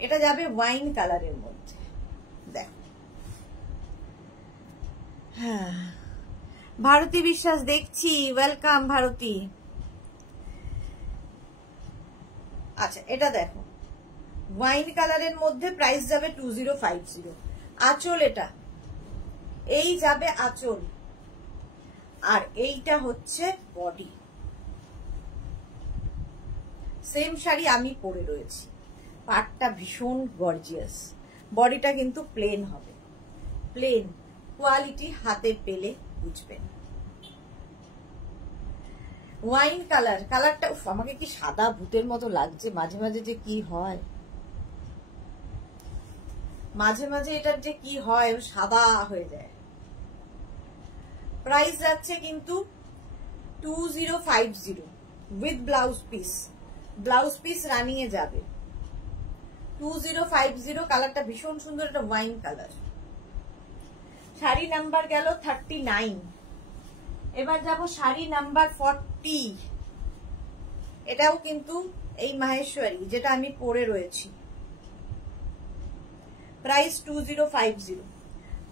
এটা যাবে ওয়াইন কালারের মধ্যে। দেখো, হ্যাঁ ভারতী বিশ্বাস দেখছি, ওয়েলকাম ভারতী। আচ্ছা এটা দেখো ওয়াইন কালারের মধ্যে, প্রাইস যাবে 2050। আঁচল এটা, এই যাবে আঁচল, আর এইটা হচ্ছে বডি। সেম শাড়ি আমি পরে রয়েছি। পাটটা ভীষণ গর্জিয়াস, বডিটা কিন্তু প্লেন হবে, প্লেন। কোয়ালিটি হাতে পেলে বুঝবেন। ওয়াইন কালার, কালারটা আমাকে কি সাদা ভূতের মতো লাগছে, মাঝে মাঝে যে কি হয়, মাঝে মাঝে এটার যে কি হয়, সাদা হয়ে যায়। প্রাইস যাচ্ছে কিন্তু 2050 with blouse piece. Blouse piece রানিয়ে যাবে 2050। কালারটা ভীষণ সুন্দর, একটা ওয়াইন কালার। শাড়ি নাম্বার গেল 39। এবার যাব শাড়ি নাম্বার 40। এটাও কিন্তু এই মাহেশ্বরী, যেটা আমি পরে রয়েছি। প্রাইস 2050।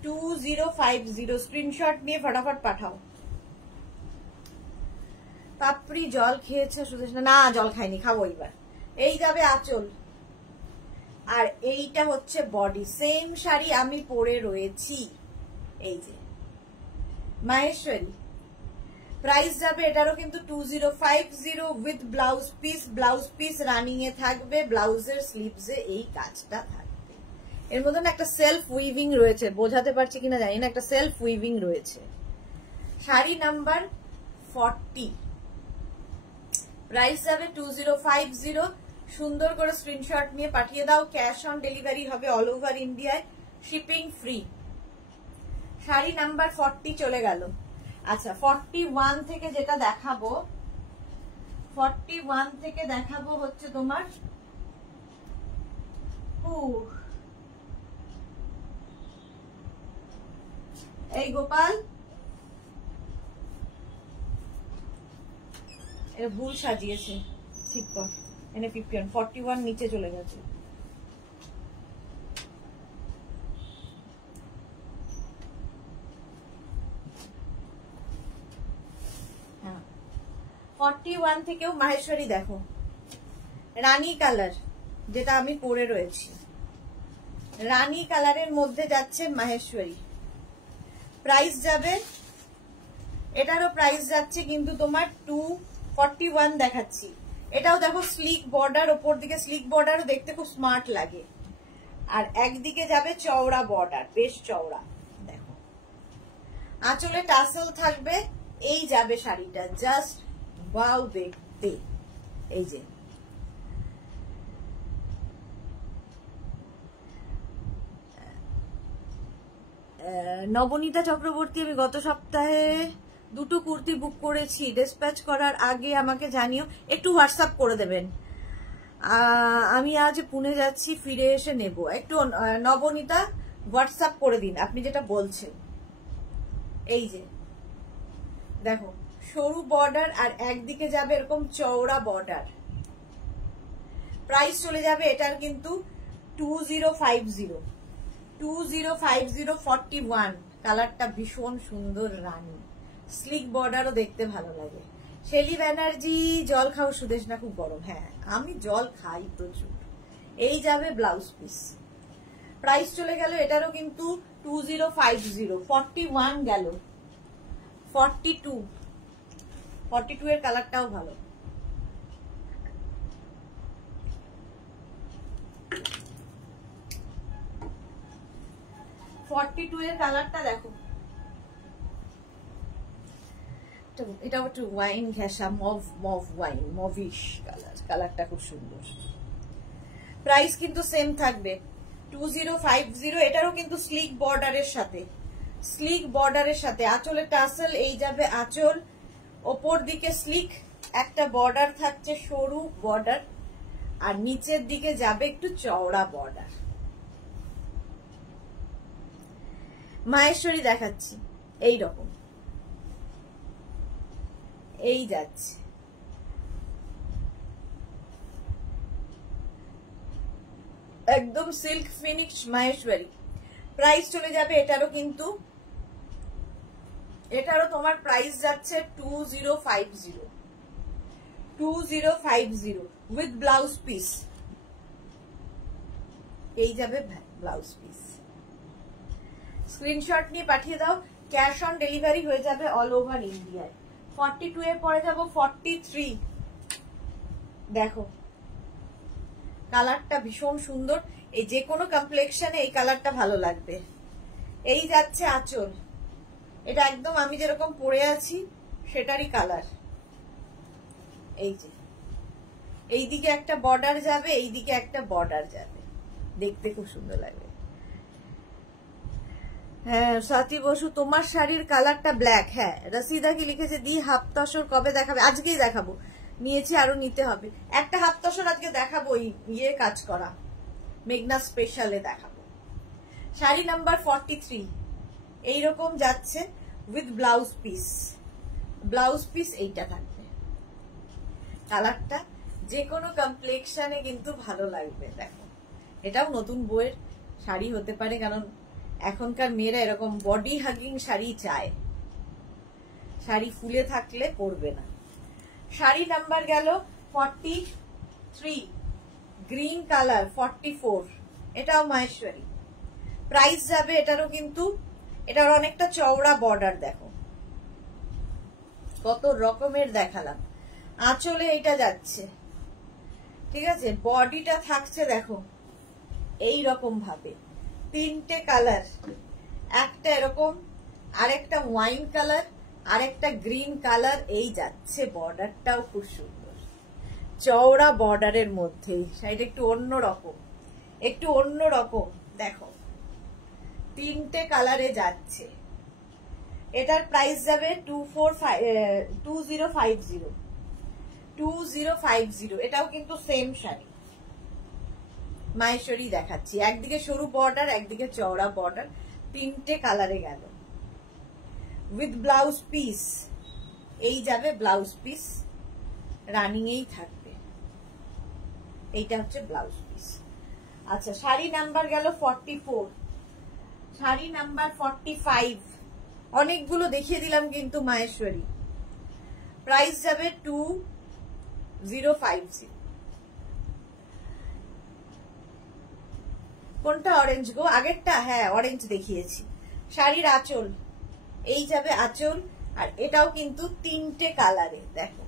2050 স্ক্রিনশট নিয়ে ফটাফট পাঠাও। পাপড়ি জল খেয়েছে সুদেশনা? না, জল খাইনি, খাবো এবার। এই যাবে আঁচল, আর এইটা হচ্ছে বডি। সেম শাড়ি আমি পরে রয়েছি, এই যে মাহেশ্বরী। প্রাইস যাবে এটারও কিন্তু 2050 with blouse piece. Blouse piece running এ থাকবে, ব্লাউজের স্লিভসে এই কাজটা থাকবে। এর মধ্যে না একটা সেলফ উইভিং রয়েছে, বোঝাতে পারছি কিনা জানি না, একটা সেলফ উইভিং রয়েছে। শাড়ি নাম্বার 40। প্রাইস যাবে 2050। সুন্দর করে স্ক্রিনশট নিয়ে পাঠিয়ে দাও। ক্যাশ অন ডেলিভারি হবে অল ওভার ইন্ডিয়ায়, শিপিং ফ্রি। শাড়ি নাম্বার 40 চলে গেল। আচ্ছা, 41 থেকে যেটা দেখাবো, 41 থেকে দেখাবো হচ্ছে তোমার এই গোপাল, এর ভুল সাজিয়েছে, ঠিক কর। এনে 51, 41 নিচে চলে গেছে। হ্যাঁ, 41 থেকেও মাহেশ্বরী দেখো, রানী কালার, যেটা আমি পরে রয়েছি। রানী কালারের মধ্যে যাচ্ছে মাহেশ্বরী। প্রাইস যাবে, এটারও প্রাইস যাচ্ছে কিন্তু তোমার 241 দেখাচ্ছি। এটাও দেখো স্লিক বর্ডার, ওপর দিকে স্লিক বর্ডারও দেখতে খুব স্মার্ট লাগে। আর একদিকে যাবে চওড়া বর্ডার, বেশ চওড়া। দেখো আঁচলে টাসেল থাকবে। এই যাবে শাড়িটা, জাস্ট ওয়াও দেখতে। এই যে নবনীতা চক্রবর্তী, আমি গত সপ্তাহে 2টো কুর্তি বুক করেছি, ডিসপ্যাচ করার আগে আমাকে জানিও। একটু হোয়াটসঅ্যাপ করে দেবেন, আমি আজ পুনে যাচ্ছি, ফিরে এসে নেব। একটু নবনীতা হোয়াটসঅ্যাপ করে দিন আপনি যেটা বলছেন। এই যে দেখো সরু বর্ডার, আর একদিকে যাবে এরকম চওড়া বর্ডার। প্রাইস চলে যাবে এটার কিন্তু 2050। 2050, 41। কালারটা ভীষণ সুন্দর, রানী। স্লিক বর্ডারও দেখতে ভালো লাগে। শেলি ব্যানার্জি, জল খাও সুদেশ না, খুব গরম। হ্যাঁ, আমি জল খাই প্রচুর। এই যাবে ব্লাউজ পিস। প্রাইস চলে গেল এটারও কিন্তু 2050। 41 গেল, 42 এর কালারটাও ভালো। এর কালারটা দেখো, এটা একটু ওয়াইন ঘেঁষা, মভ ওয়াইন, মভিশ কালার। কালারটা খুব সুন্দর। প্রাইস কিন্তু সেম থাকবে 2050। এটারও কিন্তু স্লিক বর্ডারের সাথে, স্লিক বর্ডারের সাথে আঁচলে টাসেল। এই যাবে আঁচল, ওপর দিকে স্লিক একটা বর্ডার থাকছে, সরু বর্ডার, আর নিচের দিকে যাবে একটু চওড়া বর্ডার। মাহেশ্বরী দেখাচ্ছি, এই রকম এই যাচ্ছে। একদম সিল্ক ফিনিশ মাহেশ্বরী। প্রাইস চলে যাবে এটারও কিন্তু, এটারও তোমার প্রাইস যাচ্ছে 2050। 2050 উইথ ব্লাউজ পিস। এই যাবে ব্লাউজ পিস। স্ক্রিনশট নিয়ে পাঠিয়ে দাও, ক্যাশ অন ডেলিভারি হয়ে যাবে অল ওভার ইন্ডিয়ায়। 42 এর পরে যাব 43। দেখো কালারটা ভীষণ সুন্দর, এই যে কোনো কমপ্লেক্সনে এই কালারটা ভালো লাগবে। এই যাচ্ছে আঁচল, এটা একদম আমি যেরকম পরে আছি সেটারই কালার। এই যে এইদিকে একটা বর্ডার যাবে, এইদিকে একটা বর্ডার যাবে, দেখতে খুব সুন্দর লাগবে। হ্যাঁ সাথী বসু, তোমার শাড়ির কালারটা ব্ল্যাক। হ্যাঁ রসিদা কি লিখেছে, দি হাফ তসর কবে দেখাবে? আজকেই দেখাবো, নিয়েছি আরো নিতে হবে। একটা হাফ তসর আজকে দেখাবো, ইয়ে কাজ করা মেঘনা স্পেশালে দেখাবো। শাড়ি নাম্বার 43 এইরকম যাচ্ছে with blouse piece. Blouse piece এইটা থাকবে, কালারটা যে কোনো কমপ্লেক্সনে কিন্তু ভালো লাগবে। দেখো এটাও নতুন বইয়ের শাড়ি হতে পারে, কারণ এখনকার মেয়েরা এরকম বডি হাগিং শাড়ি চায়, শাড়ি ফুলে থাকলে পরবে না। শাড়ি নাম্বার গেল 43, গ্রিন কালার 44, এটাও মাহেশ্বরী। প্রাইস যাবে এটারও, কিন্তু এটার অনেকটা চওড়া বর্ডার, দেখো কত রকমের দেখালাম। আঁচলে এটা যাচ্ছে, ঠিক আছে, বডিটা থাকছে দেখো এই রকম ভাবে, তিনটে কালার, একটা এরকম, আরেকটা ওয়াইন কালার, আরেকটা গ্রিন কালার। এই যাচ্ছে বর্ডারটাও খুব সুন্দর, চওড়া বর্ডারের মধ্যেই শাড়িটা একটু অন্যরকম, একটু অন্যরকম। দেখো তিনটে কালারে যাচ্ছে। এটার প্রাইস যাবে 2050। এটাও কিন্তু সেম শাড়ি, মাহেশ্বরী দেখাচ্ছি। একদিকে সরু বর্ডার, একদিকে চওড়া বর্ডার, তিনটে কালারে গেল উইথ ব্লাউজ পিস। এই যাবে ব্লাউজ পিস, রানিং এই থাকবে, এইটা হচ্ছে ব্লাউজ পিস। আচ্ছা শাড়ি নাম্বার গেল 44, শাড়ি নাম্বার 45, অনেকগুলো দেখিয়ে দিলাম কিন্তু মাহেশ্বরী। প্রাইস যাবে 2050। কোনটা অরেঞ্জ গো? আগেরটা? হ্যাঁ অরেঞ্জ দেখিয়েছি। শাড়ির আঁচল, এই যাবে আঁচল, আর এটাও কিন্তু তিনটে কালারে, দেখো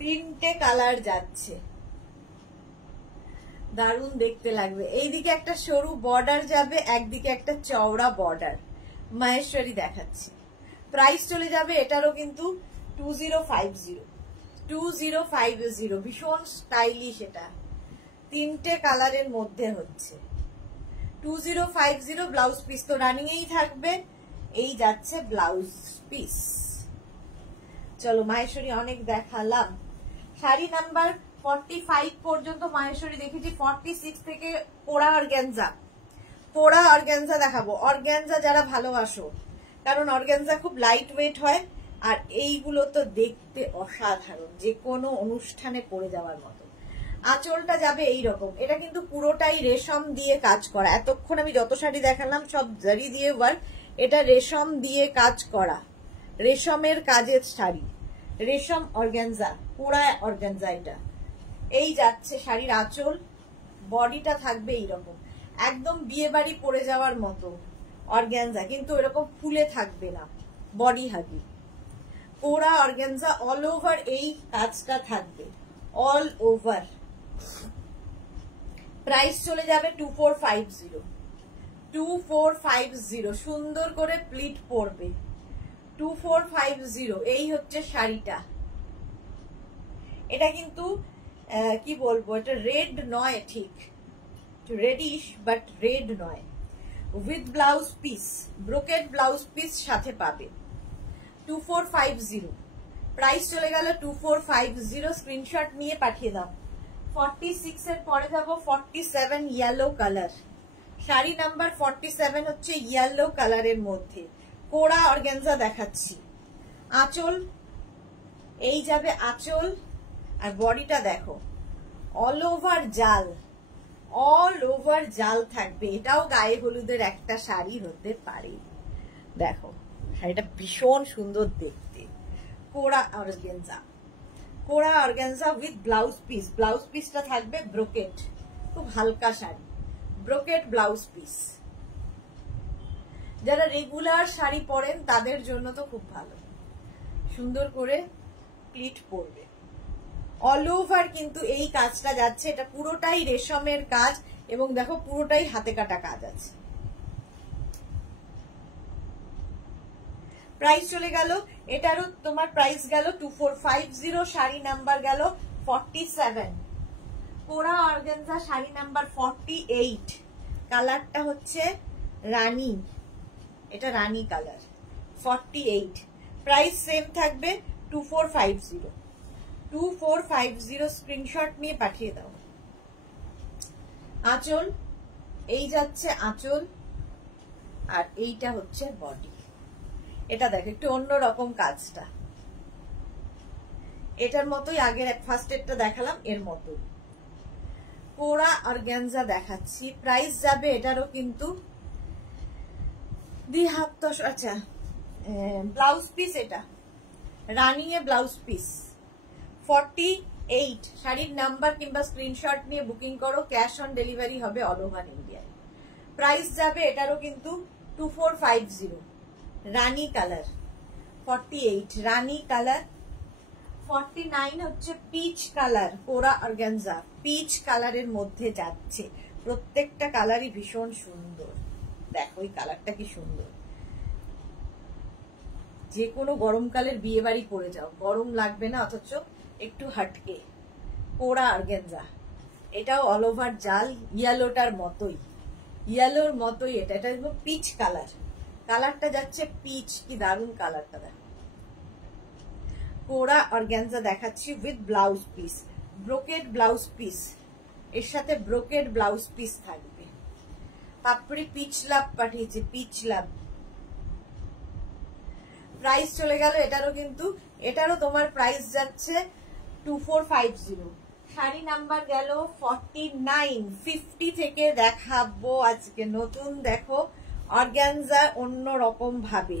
তিনটে কালার যাচ্ছে, দারুণ দেখতে লাগবে। এইদিকে একটা সরু বর্ডার যাবে, একদিকে একটা চওড়া বর্ডার, মাহেশ্বরী দেখাচ্ছি। প্রাইস চলে যাবে এটারও কিন্তু 2050, ভীষণ স্টাইলিশ। এটা তিনটে কালারের মধ্যে হচ্ছে 2050। ব্লাউজ পিস তো রানিং এই থাকবে, এই যাচ্ছে ব্লাউজ পিস। চলো মাহেশ্বরী অনেক দেখালাম। শাড়ি নাম্বার 45 পর্যন্ত মাহেশ্বরী দেখেছি, 46 থেকে পোড়া অর্গ্যানজা দেখাবো। অর্গ্যানজা যারা ভালোবাসো, কারণ অর্গ্যানজা খুব লাইট ওয়েট হয়, আর এইগুলো তো দেখতে অসাধারণ, যে কোনো অনুষ্ঠানে পরে যাওয়ার মতো। আঁচলটা যাবে এইরকম, এটা কিন্তু পুরোটাই রেশম দিয়ে কাজ করা। এতক্ষণ আমি যত শাড়ি দেখালাম সব জারি দিয়ে ওয়ার্ক, এটা রেশম দিয়ে কাজ করা, রেশমের কাজের শাড়ি, রেশম অর্গ্যানজা, পোড়া অর্গ্যানজা। এটা এই যাচ্ছে শাড়ির আঁচল, বডিটা থাকবে এইরকম, একদম বিয়ে বাড়ি পরে যাওয়ার মতো অর্গ্যানজা, কিন্তু এরকম ফুলে থাকবে না, বডি হাগি পোড়া অর্গ্যানজা। অল ওভার এই কাজটা থাকবে, অল ওভার। প্রাইস চলে যাবে 2450। সুন্দর করে প্লিট পরবে, 2450। এই হচ্ছে শাড়িটা। এটা কিন্তু কি বলবো, এটা রেড নয়, ঠিক রেডিশ বাট রেড নয়। With blouse piece, brocade blouse piece সাথে পাবে। 2450, প্রাইস চলে গেল 2450। স্ক্রিনশট নিয়ে পাঠিয়ে দাও। 46 এর পরে যাব 47, ইয়েলো কালার। শাড়ি নাম্বার 47 হচ্ছে ইয়েলো কালারের মধ্যে, কোড়া অর্গ্যানজা দেখাচ্ছি। আঁচল, এই যাবে আঁচল, আর বডিটা দেখো অল ওভার জাল, অল ওভার জাল থাকবে। এটাও গায়ে হলুদের একটা শাড়ি হতে পারে। দেখো শাড়িটা ভীষণ সুন্দর দেখতে, কোড়া organza, Koda organza with blouse piece. Blouse পিসটা থাকবে ব্রোকেট, খুব হালকা শাড়ি, ব্রোকেট ব্লাউজ পিস। যারা রেগুলার শাড়ি পরেন তাদের জন্য তো খুব ভালো, সুন্দর করে প্লিট পরবে। অল ওভার কিন্তু এই কাজটা যাচ্ছে, এটা পুরোটাই রেশমের কাজ এবং দেখো পুরোটাই হাতে কাটা কাজ আছে। প্রাইস চলে গেল, এটারও তোমার প্রাইস গেল 2450, শাড়ি নাম্বার গেল 47। কোরা অর্গানজা শাড়ি নাম্বার 48, কালারটা হচ্ছে রানী, এটা রানী কালার, 48। প্রাইস সেম থাকবে 2450। 2450 স্ক্রিনশট নিয়ে পাঠিয়ে দাও। আঁচল, এই যাচ্ছে আঁচল, আর এইটা হচ্ছে বডি। এটা দেখো একটু অন্যরকম কাজটা, এটার মতোই আগের ফার্স্ট এরটা দেখালাম এর মতোই। কোরা অর্গানজা দেখাচ্ছি, প্রাইস যাবে এটারও কিন্তু আচ্ছা ব্লাউজ পিস, এটা রানিয়ে ব্লাউজ পিস 48। শাড়ির নাম্বার কিংবা স্ক্রিনশট নিয়ে বুকিং করো, ক্যাশ অন ডেলিভারি হবে অল ওভার ইন্ডিয়ায়। প্রাইস যাবে এটারও কিন্তু 2450। রানী কালার 48, রানী কালার 49 হচ্ছে পিচ কালার। কোরা অর্গানজা পিচ কালারের মধ্যে যাচ্ছে, প্রত্যেকটা কালারই ভীষণ সুন্দর। দেখো এই কালারটা কি সুন্দর, যে কোনো গরমকালের বিয়ে বাড়ি পরে যাও, গরম লাগবে না, অথচ একটু হাটকে। কোরা অর্গানজা, এটাও অল ওভার জাল, ইয়েলোটার মতোই, ইয়েলোর মতোই এটা, এটা পিচ কালার, কালারটা যাচ্ছে পিচ, কি দারুণ কালারটা দেখো। কোরা অর্গানজা দেখাচ্ছি with blouse piece, brocade blouse piece, এর সাথে ব্রোকেড ব্লাউজ পিস থাকবে। পাপড়ি পিচ লাভ পাঠিয়েছে, পিচ লাভ। প্রাইস চলে গেল এটারও কিন্তু, এটারও তোমার প্রাইস যাচ্ছে 2450। শাড়ি নাম্বার গেল 49। 50 থেকে দেখাবো আজকে নতুন, দেখো অর্গানজা অন্য রকম ভাবে।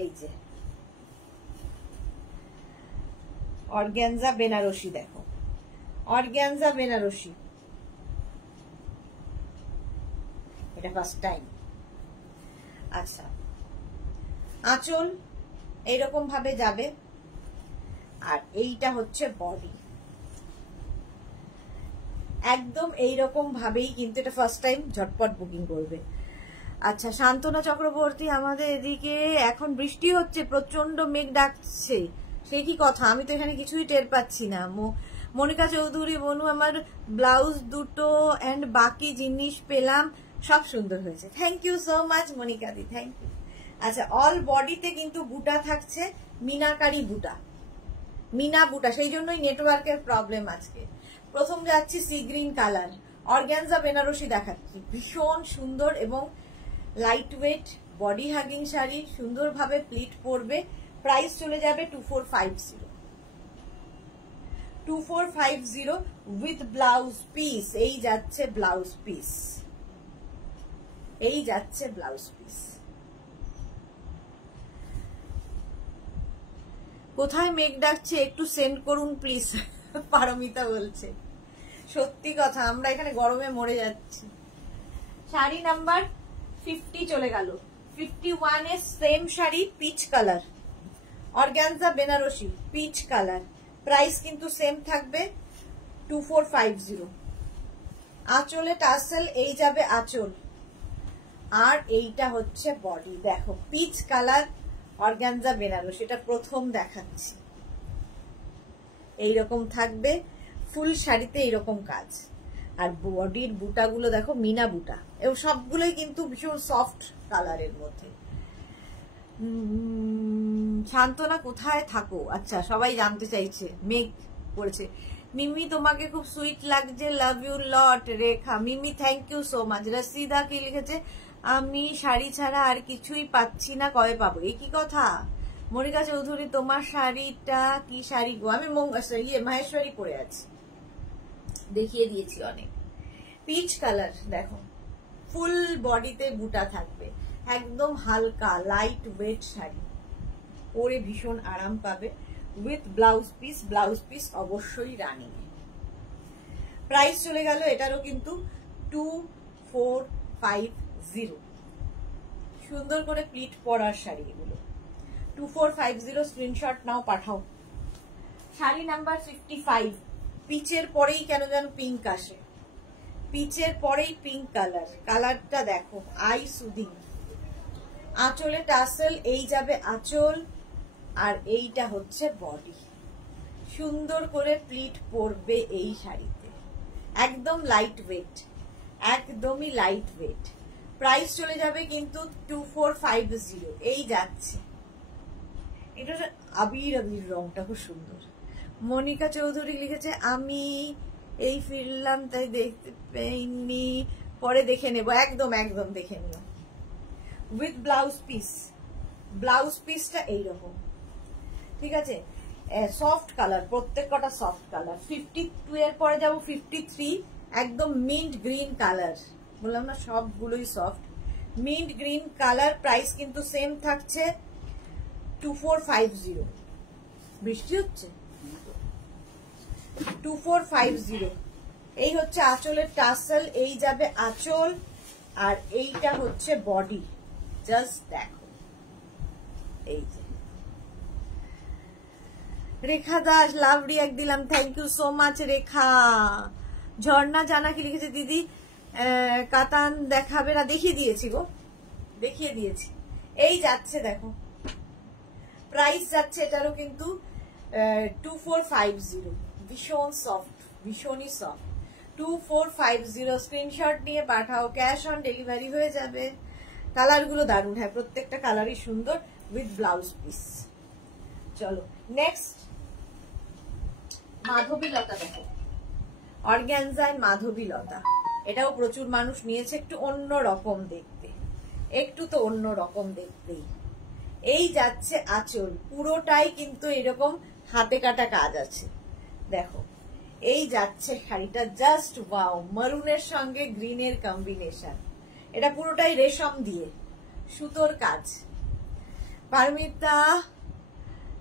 এই যে অর্গানজা বেনারসি, দেখো অর্গানজা বেনারসি, এটা ফার্স্ট টাইম। আচ্ছা আঁচল এইরকম ভাবে যাবে, আর এইটা হচ্ছে বডি, একদম এইরকম ভাবেই কিন্তু, এটা ফার্স্ট টাইম, ঝটপট বুকিং করবে। আচ্ছা শান্তনা চক্রবর্তী, আমাদের এদিকে এখন বৃষ্টি হচ্ছে, প্রচন্ড মেঘ ডাকছে, সে কি কথা, আমি তো এখানে কিছুই টের পাচ্ছি না। মনিকা চৌধুরী বনু, আমার ব্লাউজ দুটো এন্ড বাকি জিনিস পেলাম, সব সুন্দর হয়েছে। Thank you so much Monika di, thank you. আচ্ছা অল বডিতে কিন্তু বুটা থাকছে, মিনাকারি বুটা, মিনা বুটা, সেই জন্যই নেটওয়ার্কের প্রবলেম আজকে। প্রথম যাচ্ছি sea green colour, organza Benarasi দেখাচ্ছি, ভীষণ সুন্দর এবং light weight body hugging sari, সুন্দরভাবে প্লিট পরবে। প্রাইস চলে যাবে 2450। 2450 উইথ ব্লাউজ পিস, এই যাচ্ছে ব্লাউজ পিস, এই যাচ্ছে ব্লাউজ পিস। কোথায় মেঘ ডাকছে একটু সেন্ড করুন প্লিজ, পারমিতা বলছে। সত্যি কথা, আমরা এখানে গরমে মরে যাচ্ছি। শাড়ি নাম্বার 50 চলে গেল, 51 এর same sari, peach colour, organza Benarasi peach colour, price কিন্তু সেম থাকবে 2450। আঁচলে টাসেল, এই যাবে আঁচল, আর এইটা হচ্ছে বডি, দেখো পিচ কালার অর্গানজা বেনারসি, এটা প্রথম দেখাচ্ছি। এইরকম থাকবে ফুল শাড়িতে, এইরকম কাজ, আর বডির বুটাগুলো দেখো মিনা বুটা, এবং সবগুলোই কিন্তু ভীষণ সফট কালারের মধ্যে। শান্তনা কোথায় থাকো? আচ্ছা সবাই জানতে চাইছে, মেঘ পড়েছে। মিমি তোমাকে খুব সুইট লাগছে, love you lot. Rekha, Mimi thank you so much. Rashida কি লিখেছে, আমি শাড়ি ছাড়া আর কিছুই পাচ্ছি না, কবে পাবো? এই কি কথা? মনিকা চৌধুরী, তোমার শাড়িটা কি শাড়ি গো? আমি মাহেশ্বরী পরে আছি, দেখিয়ে দিয়েছি অনেক। পিচ কালার দেখো, ফুল বডিতে বুটা থাকবে, একদম হালকা লাইট ওয়েট শাড়ি, পরে ভীষণ আরাম পাবে, with blouse piece. Blouse piece অবশ্যই রানিং। প্রাইস চলে গেল এটারও কিন্তু 2450। সুন্দর করে প্লিট পরার শাড়ি এগুলো, 2450। স্ক্রিনশট নাও, পাঠাও। শাড়ি নাম্বার 55। পিচের পরেই কেন যেন পিঙ্ক আসে, পিচের পরেই পিঙ্ক কালার, কালারটা দেখো আই সুদিং। আঁচলে টাসেল, এই যাবে আঁচল, আর এইটা হচ্ছে বডি। সুন্দর করে প্লিট পরবে এই শাড়িতে, একদম লাইট ওয়েট, একদমই লাইট ওয়েট। প্রাইস চলে যাবে কিন্তু 2450। এই যাচ্ছে, এটা আবির আবির রংটা খুব সুন্দর। মনিকা চৌধুরী লিখেছে আমি এই ফিরলাম তাই দেখতে পাইনি, পরে দেখে নেব। একদম একদম দেখে নিও। উইথ ব্লাউজ পিস, ব্লাউজ পিসটা এইরকম, ঠিক আছে? সফট কালার, প্রত্যেক কটা সফট কালার। 52 এর পরে যাবো 53, একদম মিন্ট গ্রিন কালার। বললাম না সবগুলোই soft, mint green colour. Price কিন্তু সেম থাকছে 2450। বৃষ্টি হচ্ছে 2450। এই হচ্ছে আঁচলের টাসেল, এই যাবে আঁচল, আর এইটা হচ্ছে বডি। জাস্ট দেখো, এই যে রেখা দাস লাভ রিয়াক্ট দিলাম, থ্যাংক ইউ সো মাচ রেখা। ঝর্ণা জানা কি লিখেছে, দিদি কাতান দেখাবে না? দেখিয়ে দিয়েছি গো, দেখিয়ে দিয়েছি। এই যাচ্ছে দেখো, প্রাইস যাচ্ছে এটারও কিন্তু 2450। ভীষণ সফট, ভীষণই সফট। 2450 স্ক্রিনশট নিয়ে পাঠাও, ক্যাশ অন ডেলিভারি হয়ে যাবে। কালার গুলো দারুণ, হ্যাঁ প্রত্যেকটা কালারই সুন্দর, উইথ ব্লাউজ পিস। চলো নেক্সট, মাধবীলতা দেখো, অর্গানজায় মাধবীলতা। এটাও প্রচুর মানুষ নিয়েছে, একটু অন্য রকম দেখতে, একটু তো অন্য রকম দেখতেই। এই যাচ্ছে আঁচল, পুরোটাই কিন্তু এরকম হাতে কাটা কাজ আছে দেখো। এই যাচ্ছে শাড়িটা, জাস্ট ওয়াও, মারুনের সঙ্গে গ্রিনের কম্বিনেশন। এটা পুরোটাই রেশম দিয়ে সুতোর কাজ। পারমিতা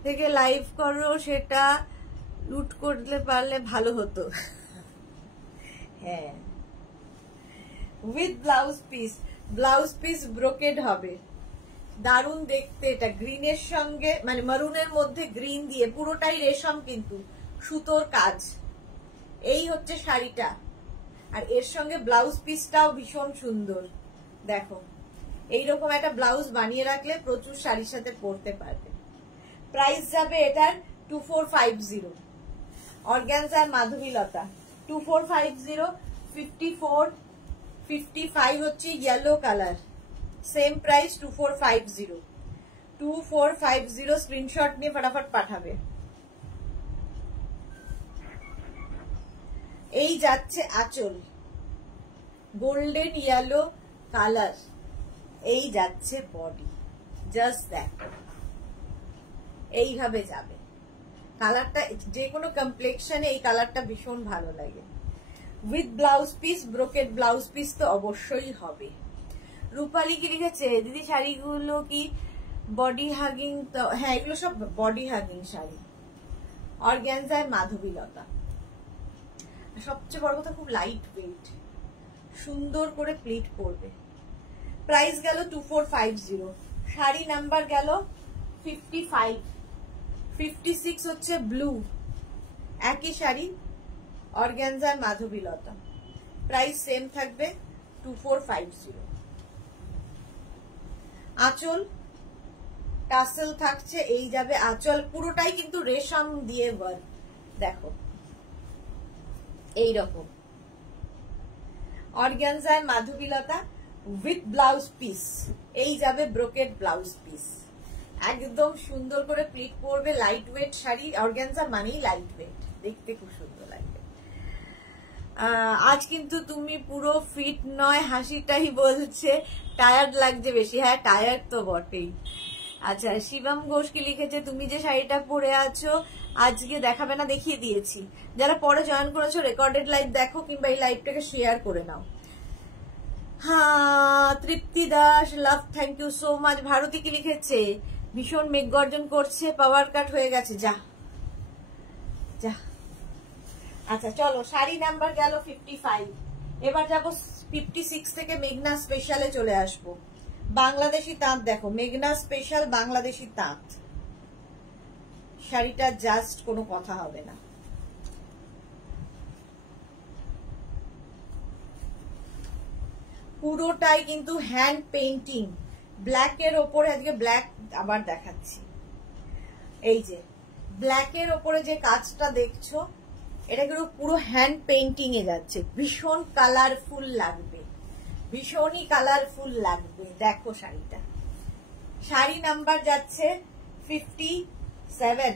থেকে লাইভ করো, সেটা লুট করতে পারলে ভালো হতো। হ্যাঁ, with blouse piece, blouse piece brocade হবে, দারুণ দেখতে। এটা গ্রিনের সঙ্গে মানে মারুনের মধ্যে গ্রিন দিয়ে, পুরোটাই রেশম কিন্তু সুতোর কাজ। এই হচ্ছে শাড়িটা, আর এর সঙ্গে ব্লাউজ পিসটাও ভীষণ সুন্দর দেখো। এইরকম একটা ব্লাউজ বানিয়ে রাখলে প্রচুর শাড়ির সাথে পরতে পারবে। প্রাইস যাবে এটার 2450। অর্গানজা মাধবীলতা 2450। 54 55 হচ্ছে yellow colour, same price 2450। 2450 screenshot নিয়ে ফটাফট পাঠাবে। এই যাচ্ছে আঁচল, গোল্ডেন ইয়েলো কালার। এই যাচ্ছে বডি, জাস্ট দেখো এইভাবে যাবে। কালারটা যে কোনো কমপ্লেক্সনে এই কালারটা ভীষণ ভালো লাগে। With blouse piece, brocade blouse piece তো অবশ্যই হবে। রূপালী কি লিখেছে, দিদি শাড়িগুলো কি বডি হাগিং? তো হ্যাঁ, এগুলো সব বডি হাগিং শাড়ি। অর্গানজায় মাধবীলতা, সবচেয়ে বড় কথা খুব লাইট ওয়েট, সুন্দর করে প্লিট পরবে। প্রাইস গেল 2450। শাড়ি নাম্বার গেল 55। 56 হচ্ছে ব্লু, একই শাড়ি, অর্গানজার মাধবীলতা। প্রাইস সেম থাকবে 2450। আঁচল টাসেল থাকছে, এই যাবে আঁচল, পুরোটাই কিন্তু রেশম দিয়ে ওয়ার্ক দেখো এইরকম। অর্গানজায় মাধবীলতা উইথ ব্লাউজ পিস, এই যাবে ব্রোকেড ব্লাউজ পিস। একদম সুন্দর করে প্লিট পরবে, লাইট ওয়েট শাড়ি। অর্গানজা মানেই লাইট ওয়েট, দেখতে খুব সুন্দর লাগবে। আজ কিন্তু তুমি পুরো ফিট নয়, হাসিটাই বলছে টায়ার্ড লাগছে বেশি। হ্যাঁ টায়ার্ড তো বটেই। আচ্ছা, শিবম ঘোষ কি লিখেছে, তুমি যে শাড়িটা পরে আছো আজকে দেখাবে না? দেখিয়ে দিয়েছি। যারা পরে জয়েন করেছো রেকর্ডেড লাইভ দেখো, কিংবা এই লাইভটাকে শেয়ার করে নাও। হ্যাঁ, Tripti Das love, thank you so much. Bharati কি লিখেছে, ভীষণ মেঘ গর্জন করছে, পাওয়ার কাট হয়ে গেছে, যা যা। আচ্ছা চলো, শাড়ি নাম্বার গেল 55। এবার যাবো 56 থেকে মেঘনা স্পেশালে চলে আসবো। বাংলাদেশি তাঁত দেখো, মেঘনা স্পেশাল বাংলাদেশি তাঁত, শাড়িটা জাস্ট কোনো কথা হবে না। পুরোটাই কিন্তু হ্যান্ড পেইন্টিং, ব্ল্যাকের ওপরে, আজকে ব্ল্যাক আবার দেখাচ্ছি। এই যে ব্ল্যাকের ওপরে যে কাজটা দেখছো, এটা কিন্তু পুরো হ্যান্ড পেইন্টিং এ যাচ্ছে, ভীষণ কালারফুল লাগবে, ভীষণই কালারফুল লাগবে। দেখো শাড়িটা, শাড়ি নাম্বার যাচ্ছে 57।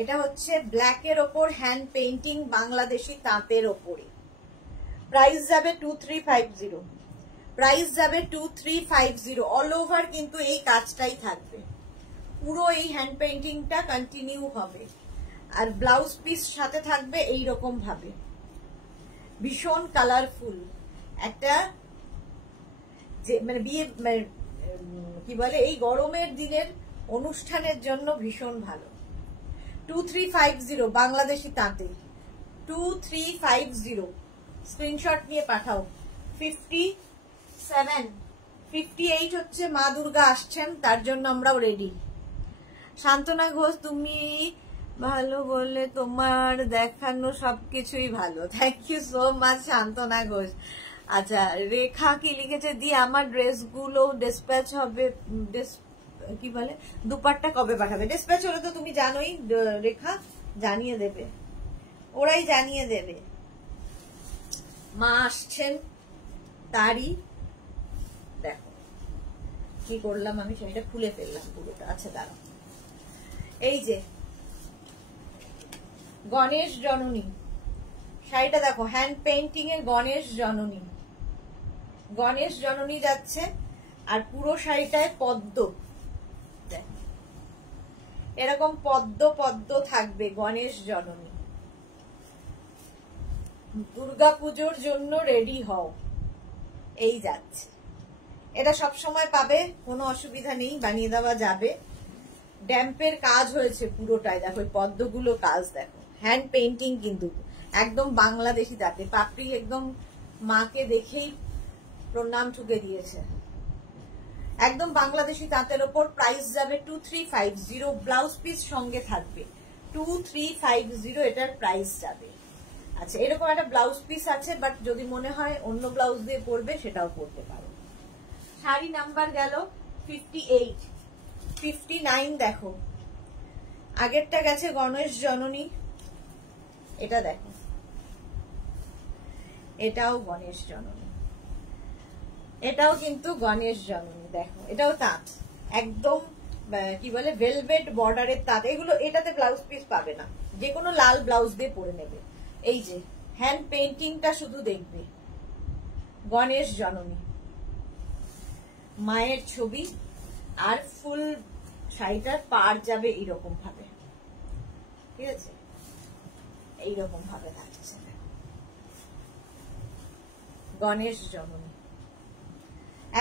এটা হচ্ছে ব্ল্যাকের ওপর হ্যান্ড পেইন্টিং, বাংলাদেশি তাঁতের ওপরে। প্রাইস যাবে 2350, প্রাইস যাবে 2350। অল ওভার কিন্তু এই কাজটাই থাকবে, পুরো এই হ্যান্ড পেইন্টিংটা কন্টিনিউ হবে। আর ব্লাউজ পিস সাথে থাকবে এই রকম ভাবে, ভীষণ কালারফুল একটা, যে মানে বিয়ে কি বলে, এই গরমের দিনের অনুষ্ঠানের জন্য ভীষণ ভালো। 2350 বাংলাদেশি তাঁতে, 2350। স্ক্রিনশট নিয়ে পাঠাও। 57, 58 হচ্ছে মা দুর্গা আসছেন, তার জন্য আমরাও রেডি। শান্তনা ঘোষ, তুমি ভালো বললে, তোমার দেখানো সবকিছুই ভালো। থ্যাংক ইউ সো মাচ শান্তনা ঘোষ। আচ্ছা, রেখা কি লিখেছে, দি আমার ড্রেসগুলো ডিসপ্যাচ হবে, কি বলে, দুপাট্টা কবে পাঠাবে? ডিসপ্যাচ হলে তো তুমি জানোই রেখা, জানিয়ে দেবে, ওরাই জানিয়ে দেবে। মা আসছেন তারই। দেখো কি করলাম আমি, শাড়িটা খুলে ফেললাম পুরোটা। আচ্ছা দাঁড়াও, এই যে গণেশ জননী শাড়িটা দেখো, হ্যান্ড পেইন্টিং এর গণেশ জননী, গণেশ জননী যাচ্ছে। আর পুরো শাড়িটায় পদ্ম, এরকম পদ্ম পদ্ম থাকবে, গণেশ জননী। দুর্গাপুজোর জন্য রেডি হও, এই যাচ্ছে। এটা সব সময় পাবে, কোনো অসুবিধা নেই, বানিয়ে দেওয়া যাবে। ড্যাম্পের কাজ হয়েছে পুরোটাই, দেখো পদ্মগুলো কাজ দেখো, হ্যান্ড পেইন্টিং কিন্তু একদম বাংলাদেশি তাতে। পাপড়ি একদম মাকে দেখেই প্রণাম ঠুকে দিয়েছে, একদম বাংলাদেশি তাঁতের ওপর। প্রাইস যাবে 2350, ব্লাউজ পিস সঙ্গে থাকবে 2350, এটার প্রাইস যাবে। আচ্ছা, এরকম একটা ব্লাউজ পিস আছে, বাট যদি মনে হয় অন্য ব্লাউজ দিয়ে পরবে সেটাও পরতে পারো। শাড়ি নাম্বার গেল 58, 59 দেখো, আগেরটা গেছে গণেশ জননী, এটা দেখো, এটাও গণেশ জননী, এটাও কিন্তু গণেশ জননী। দেখো এটাও তাঁত, একদম কি বলে, ভেলভেট বর্ডারের তাঁত। এগুলো এটাতে ব্লাউজ পিস পাবে না, যে কোনো লাল ব্লাউজ দিয়ে পরে নেবে। এই যে হ্যান্ড পেইন্টিংটা শুধু দেখবে, গণেশ জননী, মায়ের ছবি। আর ফুল শাড়িটার পার যাবে এইরকম ভাবে, ঠিক আছে, এইরকম ভাবে থাকছে গণেশ জননী।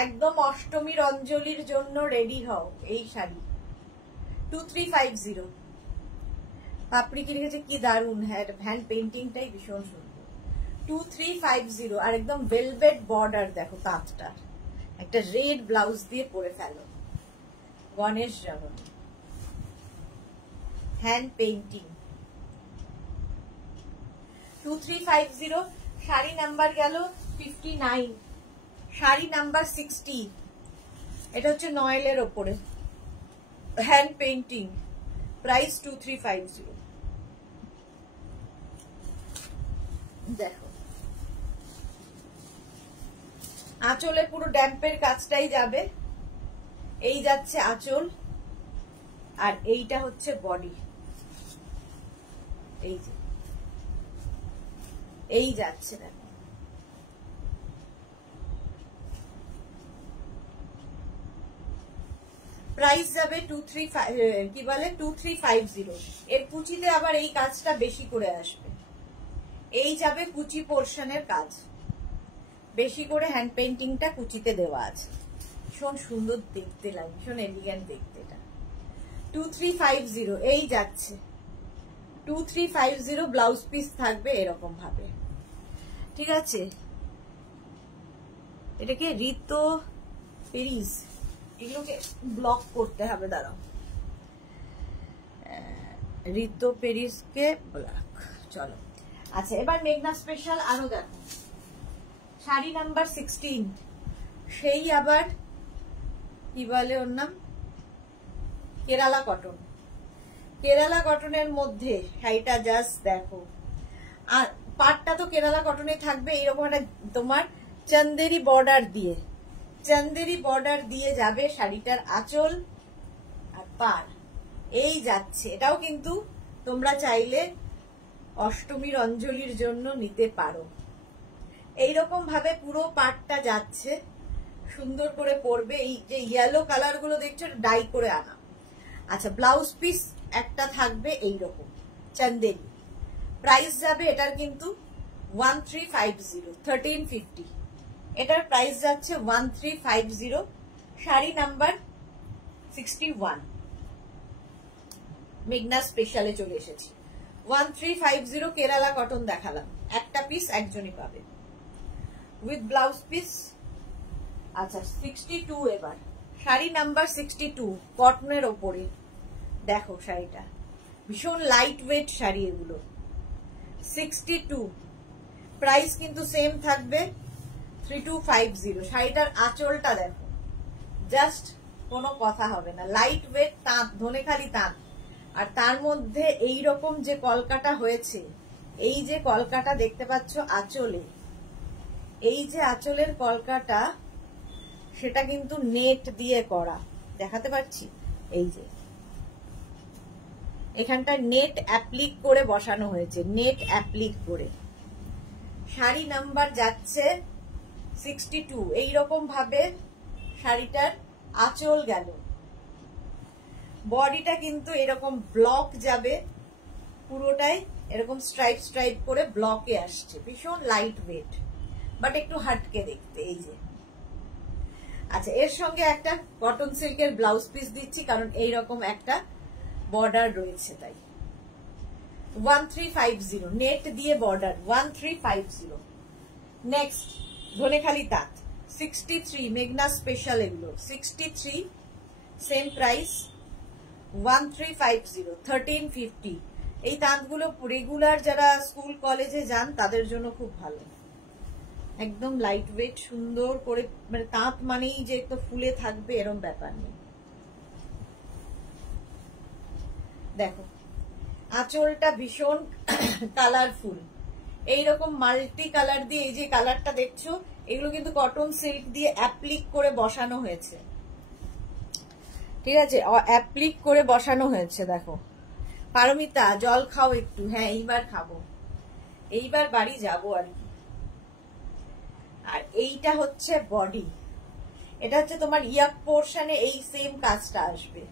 একদম অষ্টমীর অঞ্জলির জন্য রেডি হও, এই শাড়ি 2350। পাপড়ি কি লিখেছে, কি দারুন, হ্যান্ড পেইন্টিংটাই ভীষণ সুন্দর। 2350, আর একদম ভেলভেট বর্ডার দেখো তাঁতটা, একটা রেড ব্লাউজ দিয়ে পরে ফেলো, গণেশ জননী, হ্যান্ড পেইন্টিং। 2350। শাড়ি নাম্বার গেল 59, শাড়ি নাম্বার 60। এটা হচ্ছে নয়েলের ওপরে হ্যান্ড পেইন্টিং, প্রাইস 2350। দেখো আঁচলে পুরো ড্যাম্পের কাজটাই যাবে, এই যাচ্ছে আঁচল, আর এইটা হচ্ছে বডি, এই যে এই যাচ্ছে। দেখো প্রাইস যাবে 2350। এর কুচিতে আবার এই কাজটা বেশি করে আসবে, এই যাবে কুচি পোর্শনের কাজ, বেশি করে হ্যান্ড পেইন্টিংটা কুচিতে দেওয়া আছে, ভীষণ সুন্দর দেখতে লাগে, ভীষণ এলিগেন্ট দেখতে। এটা 2350, এই যাচ্ছে 2350। ব্লাউজ পিস থাকবে এরকম ভাবে, ঠিক আছে। এটাকে রিতো পেরিস, এগুলোকে ব্লক করতে হবে, দাঁড়াও। ঋতু পেরিসকে ব্ল্যাক। চলো আচ্ছা, এবার মেঘনা স্পেশাল আরো দেখো, শাড়ি নাম্বার 16, সেই আবার কি বলে ওর নাম, কেরালা কটন। কেরালা কটনের মধ্যে শাড়িটা জাস্ট দেখো, আর পাটটা তো কেরালা কটনে থাকবে, এইরকম একটা তোমার চান্দেরি বর্ডার দিয়ে, চান্দেরি বর্ডার দিয়ে যাবে শাড়িটার আঁচল আর পাড়, এই যাচ্ছে। এটাও কিন্তু তোমরা চাইলে অষ্টমীর অঞ্জলির জন্য নিতে পারো। এইরকম ভাবে পুরো পাটটা যাচ্ছে, সুন্দর করে পরবে। এই যে ইয়েলো কালার গুলো দেখছো ডাই করে আনা। আচ্ছা, ব্লাউজ পিস একটা থাকবে এইরকম চান্দেরি। প্রাইস যাবে এটার কিন্তু 1350, 1350। এটার প্রাইস যাচ্ছে 1350। শাড়ি নাম্বার 61, মেঘনা স্পেশালে চলে এসেছি। 1350 কেরালা কটন দেখালাম, একটা পিস একজনই পাবে উইথ ব্লাউজ পিস। আচ্ছা 62, এবার শাড়ি নাম্বার 62 কটনের ওপরে দেখো, শাড়িটা ভীষণ লাইট ওয়েট শাড়ি এগুলো। 62 প্রাইস কিন্তু সেম থাকবে 3250। শাড়িটার আঁচলটা দেখো, জাস্ট কোনো কথা হবে না, লাইট ওয়েট তাঁত, ধনেখালি তাঁত, আর তার মধ্যে এই রকম যে কলকাটা হয়েছে, এই যে কলকাটা দেখতে পাচ্ছ আঁচলে, এই যে আঁচলের কলকাটা, সেটা কিন্তু নেট দিয়ে করা, দেখাতে পাচ্ছি। এই যে এখানটা নেট অ্যাপ্লিক করে বসানো হয়েছে, নেট অ্যাপ্লিক করে। শাড়ি নাম্বার যাচ্ছে 62। এইরকম ভাবে শাড়িটার আঁচল গেল, বডিটা কিন্তু এরকম ব্লক যাবে, পুরোটাই এরকম স্ট্রাইপ স্ট্রাইপ করে ব্লকে আসছে, ভীষণ লাইট ওয়েট বাট একটু হাটকে দেখতে। এই যে আচ্ছা, এর সঙ্গে একটা কটন সিল্কের ব্লাউজ পিস দিচ্ছি, কারণ এইরকম একটা বর্ডার রয়েছে তাই। 1350 নেট দিয়ে বর্ডার, 1350। নেক্সট ধনেখালি তাঁত 63, মেঘনা স্পেশাল এগুলো 63, সেম প্রাইস 1350, 1350। এই তাঁতগুলো রেগুলার যারা স্কুল কলেজে যান তাদের জন্য খুব ভালো, একদম লাইট ওয়েট, সুন্দর করে, মানে তাঁত মানেই যে একটু ফুলে থাকবে এরকম ব্যাপার নেই। দেখো আঁচলটা ভীষণ কালারফুল, এইরকম মাল্টি কালার দিয়ে, এই যে কালারটা দেখছো এগুলো কিন্তু কটন সিল্ক দিয়ে অ্যাপ্লিক করে বসানো হয়েছে, ঠিক আছে, অ্যাপ্লিক করে বসানো হয়েছে। দেখো পারমিতা, জল খাও একটু। হ্যাঁ এইবার খাবো, এইবার বাড়ি যাবো আর কি। আর এইটা হচ্ছে বডি, এটা হচ্ছে তোমার ইয়াক পোর্শনে এই সেম কাজটা আসবে,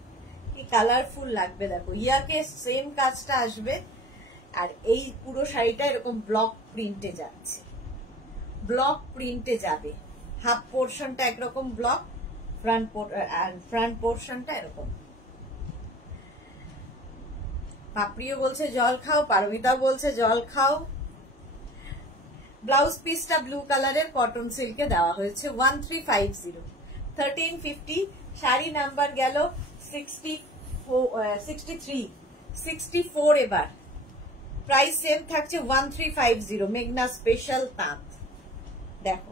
কি কালারফুল লাগবে দেখো, ইয়াকে সেম কাজটা আসবে। আর এই পুরো শাড়িটা এরকম ব্লক প্রিন্টে যাচ্ছে, ব্লক প্রিন্টে যাবে। হাফ পোর্শনটা একরকম ব্লক, ফ্রন্ট পোর্শনটা এরকম। পাপড়িও বলছে জল খাও, পারমিতাও বলছে জল খাও। ব্লাউজ পিসটা ব্লু কালারের কটন সিল্কে দেওয়া হয়েছে 1350, 1350। শাড়ি নাম্বার গেল 63, 64। এবার প্রাইস সেম থাকছে 1350, মেঘনা স্পেশাল তাঁত। দেখো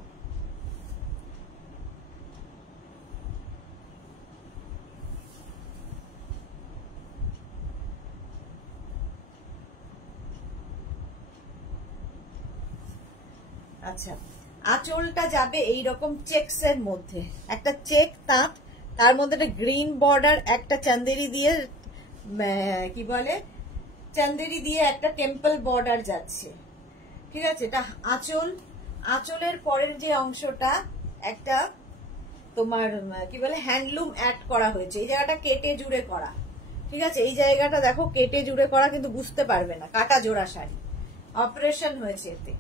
আচ্ছা, আঁচলটা যাবে এইরকম চেকস এর মধ্যে, একটা চেক তাঁত, তার মধ্যে একটা গ্রিন বর্ডার, একটা চান্দেরি দিয়ে, কি বলে, চান্দেরি দিয়ে একটা টেম্পল বর্ডার যাচ্ছে, ঠিক আছে। এটা আঁচল, আঁচলের পরের যে অংশটা একটা তোমার কি বলে হ্যান্ডলুম অ্যাড করা হয়েছে, এই জায়গাটা কেটে জুড়ে করা, ঠিক আছে। এই জায়গাটা দেখো কেটে জুড়ে করা, কিন্তু বুঝতে পারবে না, কাটা জোড়া শাড়ি, অপারেশন হয়েছে এতে।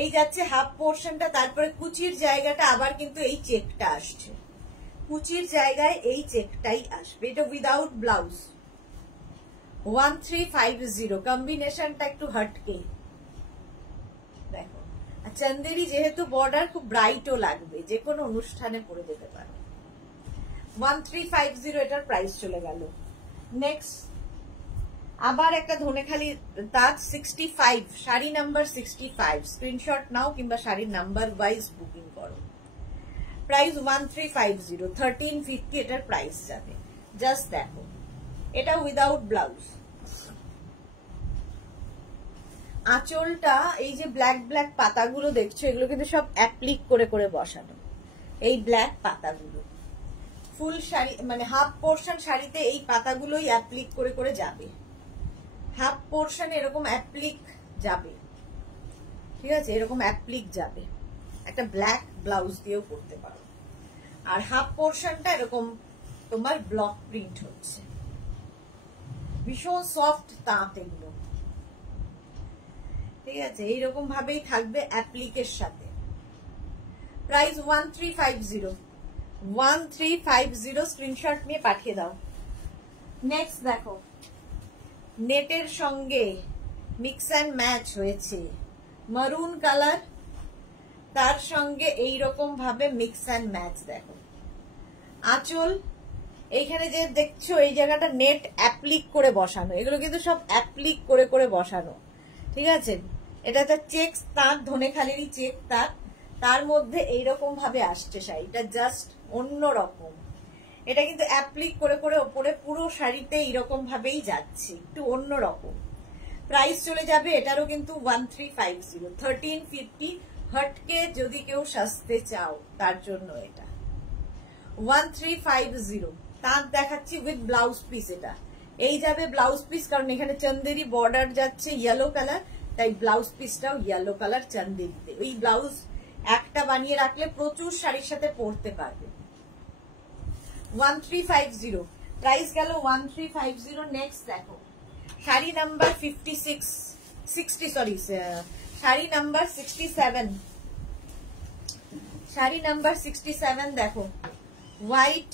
এই যাচ্ছে হাফ পোর্শনটা, তারপরে কুচির জায়গাটা আবার কিন্তু এই চেকটা আসছে, কুচির জায়গায় এই চেকটাই আসবে। এটা উইদাউট ব্লাউজ 1350, কম্বিনেশনটা একটু হটকে দেখো। আর চান্দেরি যেহেতু বর্ডার, খুব ব্রাইটও লাগবে, যে কোনো অনুষ্ঠানে পরে যেতে পারো। 1350 এটার প্রাইস চলে গেল। নেক্সট আবার একটা ধনেখালি তাজ 65, শাড়ি নাম্বার 65, স্ক্রিনশট নাও কিংবা শাড়ির নাম্বার ওয়াইজ বুকিং করো। প্রাইস 1350, 1350 এটার প্রাইস যাবে। জাস্ট দেখো, এটা উইদাউট ব্লাউজ। আঁচলটা এই যে ব্ল্যাক ব্ল্যাক পাতাগুলো দেখছো, এগুলো কিন্তু সব অ্যাপ্লিক করে করে বসানো। এই ব্ল্যাক পাতাগুলো ফুল শাড়ি মানে হাফ পোর্শন শাড়িতে এই পাতাগুলোই অ্যাপ্লিক করে করে যাবে। হাফ পোর্শন এরকম অ্যাপ্লিক যাবে, ঠিক আছে, এরকম অ্যাপ্লিক যাবে। একটা ব্ল্যাক ব্লাউজ দিয়েও করতে পারো। আর হাফ পোর্শনটা এরকম তোমার ব্লক প্রিন্ট হচ্ছে, ভীষণ সফট তাঁত এগুলো, ঠিক আছে, এইরকম ভাবেই থাকবে অ্যাপ্লিকের সাথে। প্রাইস 1350, 1350, স্ক্রিনশট নিয়ে পাঠিয়ে দাও। নেক্সট দেখো, নেটের সঙ্গে মিক্স অ্যান্ড ম্যাচ হয়েছে মারুন কালার, তার সঙ্গে এইরকম ভাবে মিক্স অ্যান্ড ম্যাচ। দেখো আঁচল, এইখানে যে দেখছো এই জায়গাটা নেট অ্যাপ্লিক করে বসানো, এগুলো কিন্তু সব অ্যাপ্লিক করে করে বসানো, ঠিক আছে। এটা একটা চেক তাঁত, ধনেখালিরই চেক তাঁত, তার মধ্যে এইরকম ভাবে আসছে শাড়িটা, জাস্ট অন্য রকম। এটা কিন্তু অ্যাপ্লিক করে করে ওপরে পুরো শাড়িতে এইরকম ভাবেই যাচ্ছে, একটু অন্য রকম। প্রাইস চলে যাবে এটারও কিন্তু 1350, 1350। হটকে যদি কেউ সাজতে চাও তার জন্য এটা 1350। তাঁত দেখাচ্ছি উইথ ব্লাউজ পিস। এটা এই যাবে ব্লাউজ পিস, কারণ এখানে চন্দেরি বর্ডার যাচ্ছে ইয়েলো কালার, তাই ব্লাউজ পিসটাও ইয়েলো কালার চন্দেরিতে। ওই ব্লাউজ একটা বানিয়ে রাখলে প্রচুর শাড়ির সাথে পরতে পারবে। 1350, প্রাইস গেল 1350। নেক্সট দেখো, sari number 56, 60, sorry, sari number 67, sari number 67। দেখো হোয়াইট,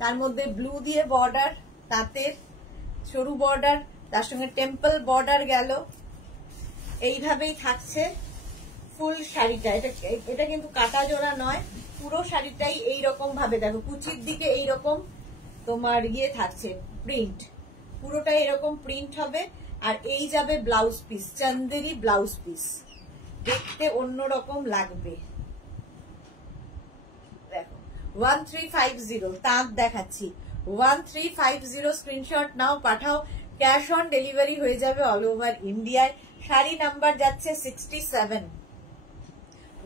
তার মধ্যে ব্লু দিয়ে বর্ডার, তাঁতের সরু বর্ডার, তার সঙ্গে টেম্পল বর্ডার গেল, এইভাবেই থাকছে ফুল শাড়িটা। এটা কিন্তু কাটা জোড়া নয়, পুরো শাড়িটাই এইরকম ভাবে দেখো, কুচির দিকে এইরকম তোমার ইয়ে থাকছে প্রিন্ট, পুরোটাই এরকম প্রিন্ট হবে। আর এই যাবে blouse piece, Chanderi blouse piece, দেখতে অন্যরকম লাগবে। দেখো 1350, তাঁত দেখাচ্ছি 1350, screenshot now Pathao. Cash on delivery হয়ে যাবে অল ওভার ইন্ডিয়ায়। শাড়ি নাম্বার যাচ্ছে 67,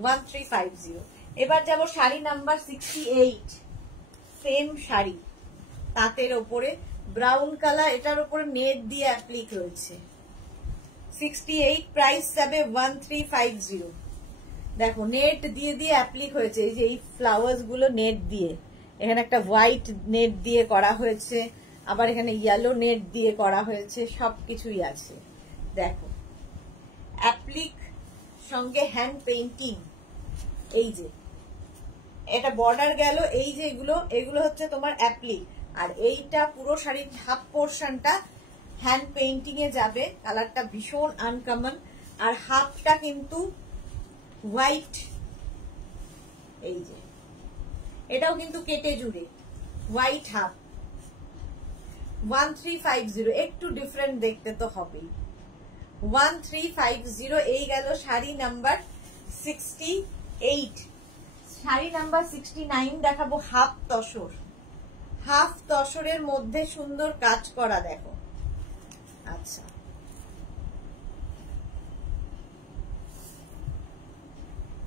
1350। এবার যাব শাড়ি নাম্বার 68, সেম শাড়ি, তাঁতের ওপরে ব্রাউন কালার, এটার উপরে নেট দিয়ে অ্যাপ্লিক রয়েছে। 68, প্রাইস যাবে 1350। দেখো নেট দিয়ে দিয়ে অ্যাপ্লিক হয়েছে, এই যে এই ফ্লাওয়ার্স গুলো নেট দিয়ে, এখানে একটা হোয়াইট নেট দিয়ে করা হয়েছে, আবার এখানে ইয়েলো নেট দিয়ে করা হয়েছে, সবকিছুই আছে। দেখো অ্যাপ্লিক সঙ্গে হ্যান্ড পেইন্টিং, এই যে এটা বর্ডার গেল, এই যে এগুলো হচ্ছে তোমার অ্যাপ্লিক। আর এইটা পুরো শাড়ির হাফ পোর্শনটা হ্যান্ড পেইন্টিং এ যাবে, কালারটা ভীষণ আনকমন। আর হাফটা কিন্তু হোয়াইট, এই যে এটাও কিন্তু কেটে জুড়ে হোয়াইট হাফ। 1350, একটু ডিফারেন্ট দেখতে তো হবেই। 1350, এই গেল শাড়ি নাম্বার 68। শাড়ি নাম্বার 69 দেখাবো, হাফ তসর, হাফ তসরের মধ্যে সুন্দর কাজ করা। দেখো আচ্ছা,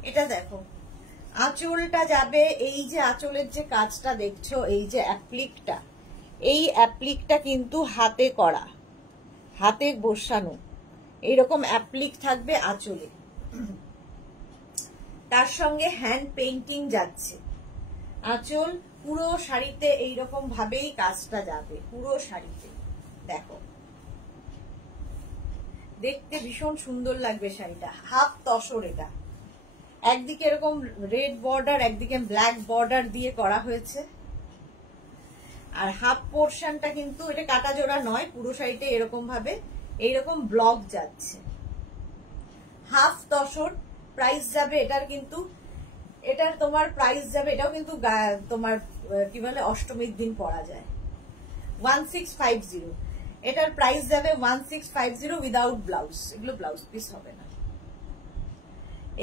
এটা দেখো আঁচলটা যাবে, এই যে আঁচলের যে কাজটা দেখছো, এই যে অ্যাপ্লিকটা, এই অ্যাপ্লিকটা কিন্তু হাতে করা, হাতে বসানো, এইরকম অ্যাপ্লিক থাকবে আঁচলে, তার সঙ্গে হ্যান্ড পেইন্টিং যাচ্ছে। আঁচল পুরো শাড়িতে এইরকম ভাবেই কাজটা যাবে, পুরো শাড়িতে। দেখো দেখতে ভীষণ সুন্দর লাগবে শাড়িটা, হাফ তসর। এটা একদিকে এরকম রেড বর্ডার, একদিকে ব্ল্যাক বর্ডার দিয়ে করা হয়েছে। আর হাফ পোর্শনটা কিন্তু এটা কাটা জোড়া নয়, পুরো শাড়িতে এরকম ভাবে এইরকম ব্লক যাচ্ছে, হাফ তসর। প্রাইস যাবে এটার কিন্তু, এটার তোমার প্রাইস যাবে, এটাও কিন্তু তোমার কি বলে অষ্টমীর দিন পরা যায়, 1650। এটার প্রাইস যাবে 1650 উইদাউট ব্লাউজ, এগুলো ব্লাউজ পিস হবে না।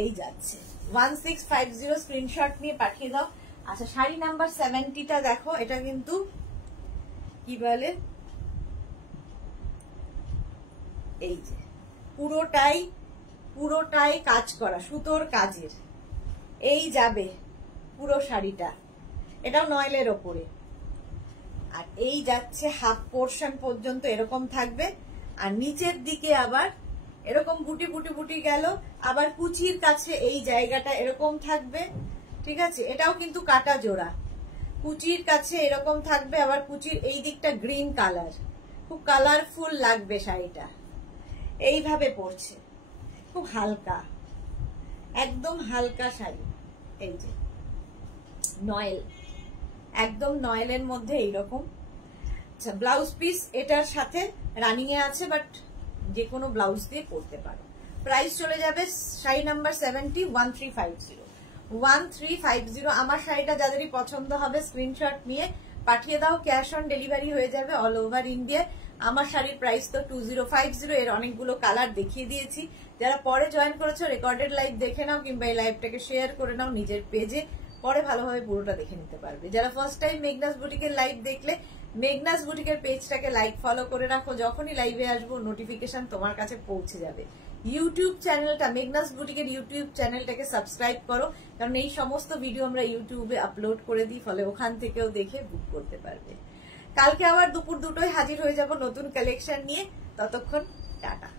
এই যাচ্ছে 1650, স্ক্রিনশট নিয়ে পাঠিয়ে দাও। আচ্ছা শাড়ি নাম্বার 70টা দেখো, এটা কিন্তু কি বলে, এই যে পুরোটাই কাজ করা, সুতোর কাজের। এই যাবে পুরো শাড়িটা, এটাও নয়েলের ওপরে। আর এই যাচ্ছে হাফ পোর্শন পর্যন্ত এরকম থাকবে, আর নিচের দিকে আবার এরকম বুটি বুটি বুটি গেল, আবার কুচির কাছে এই জায়গাটা এরকম থাকবে, ঠিক আছে। এটাও কিন্তু কাটা জোড়া, কুচির কাছে এরকম থাকবে, আবার কুচির এই দিকটা গ্রিন কালার, খুব কালারফুল লাগবে শাড়িটা। এইভাবে পড়ছে, খুব হালকা, একদম হালকা শাড়ি। এই যে নয়েল, একদম নয়েলের মধ্যে এইরকম। আচ্ছা ব্লাউজ পিস এটার সাথে রানিং এ আছে, বাট যে কোনো ব্লাউজ দিয়ে পরতে পারো। প্রাইস চলে যাবে শাড়ি নাম্বার 70 1350। আমার শাড়িটা যাদেরই পছন্দ হবে স্ক্রিনশট নিয়ে পাঠিয়ে দাও, ক্যাশ অন ডেলিভারি হয়ে যাবে অল ওভার ইন্ডিয়া। আমার শাড়ির প্রাইস তো 2050, এর অনেকগুলো কালার দেখিয়ে দিয়েছি। যারা পরে জয়েন করেছো রেকর্ডেড লাইভ দেখে নাও, কিংবা এই লাইভটাকে শেয়ার করে নাও নিজের পেজে, পরে ভালোভাবে পুরোটা দেখে নিতে পারবে। যারা ফার্স্ট টাইম মেঘনাস বুটিকের লাইভ দেখলে, মেঘনাস বুটিকের পেজটাকে লাইক ফলো করে রাখো, যখনই লাইভে আসবো নোটিফিকেশন তোমার কাছে পৌঁছে যাবে। ইউটিউব চ্যানেলটা, মেঘনাস বুটিকের ইউটিউব চ্যানেলটাকে সাবস্ক্রাইব করো, কারণ এই সমস্ত ভিডিও আমরা ইউটিউবে আপলোড করে দিই, ফলে ওখান থেকেও দেখে বুক করতে পারবে। কালকে আবার দুপুর 2টোয় হাজির হয়ে যাব নতুন কালেকশন নিয়ে, ততক্ষণ টাটা।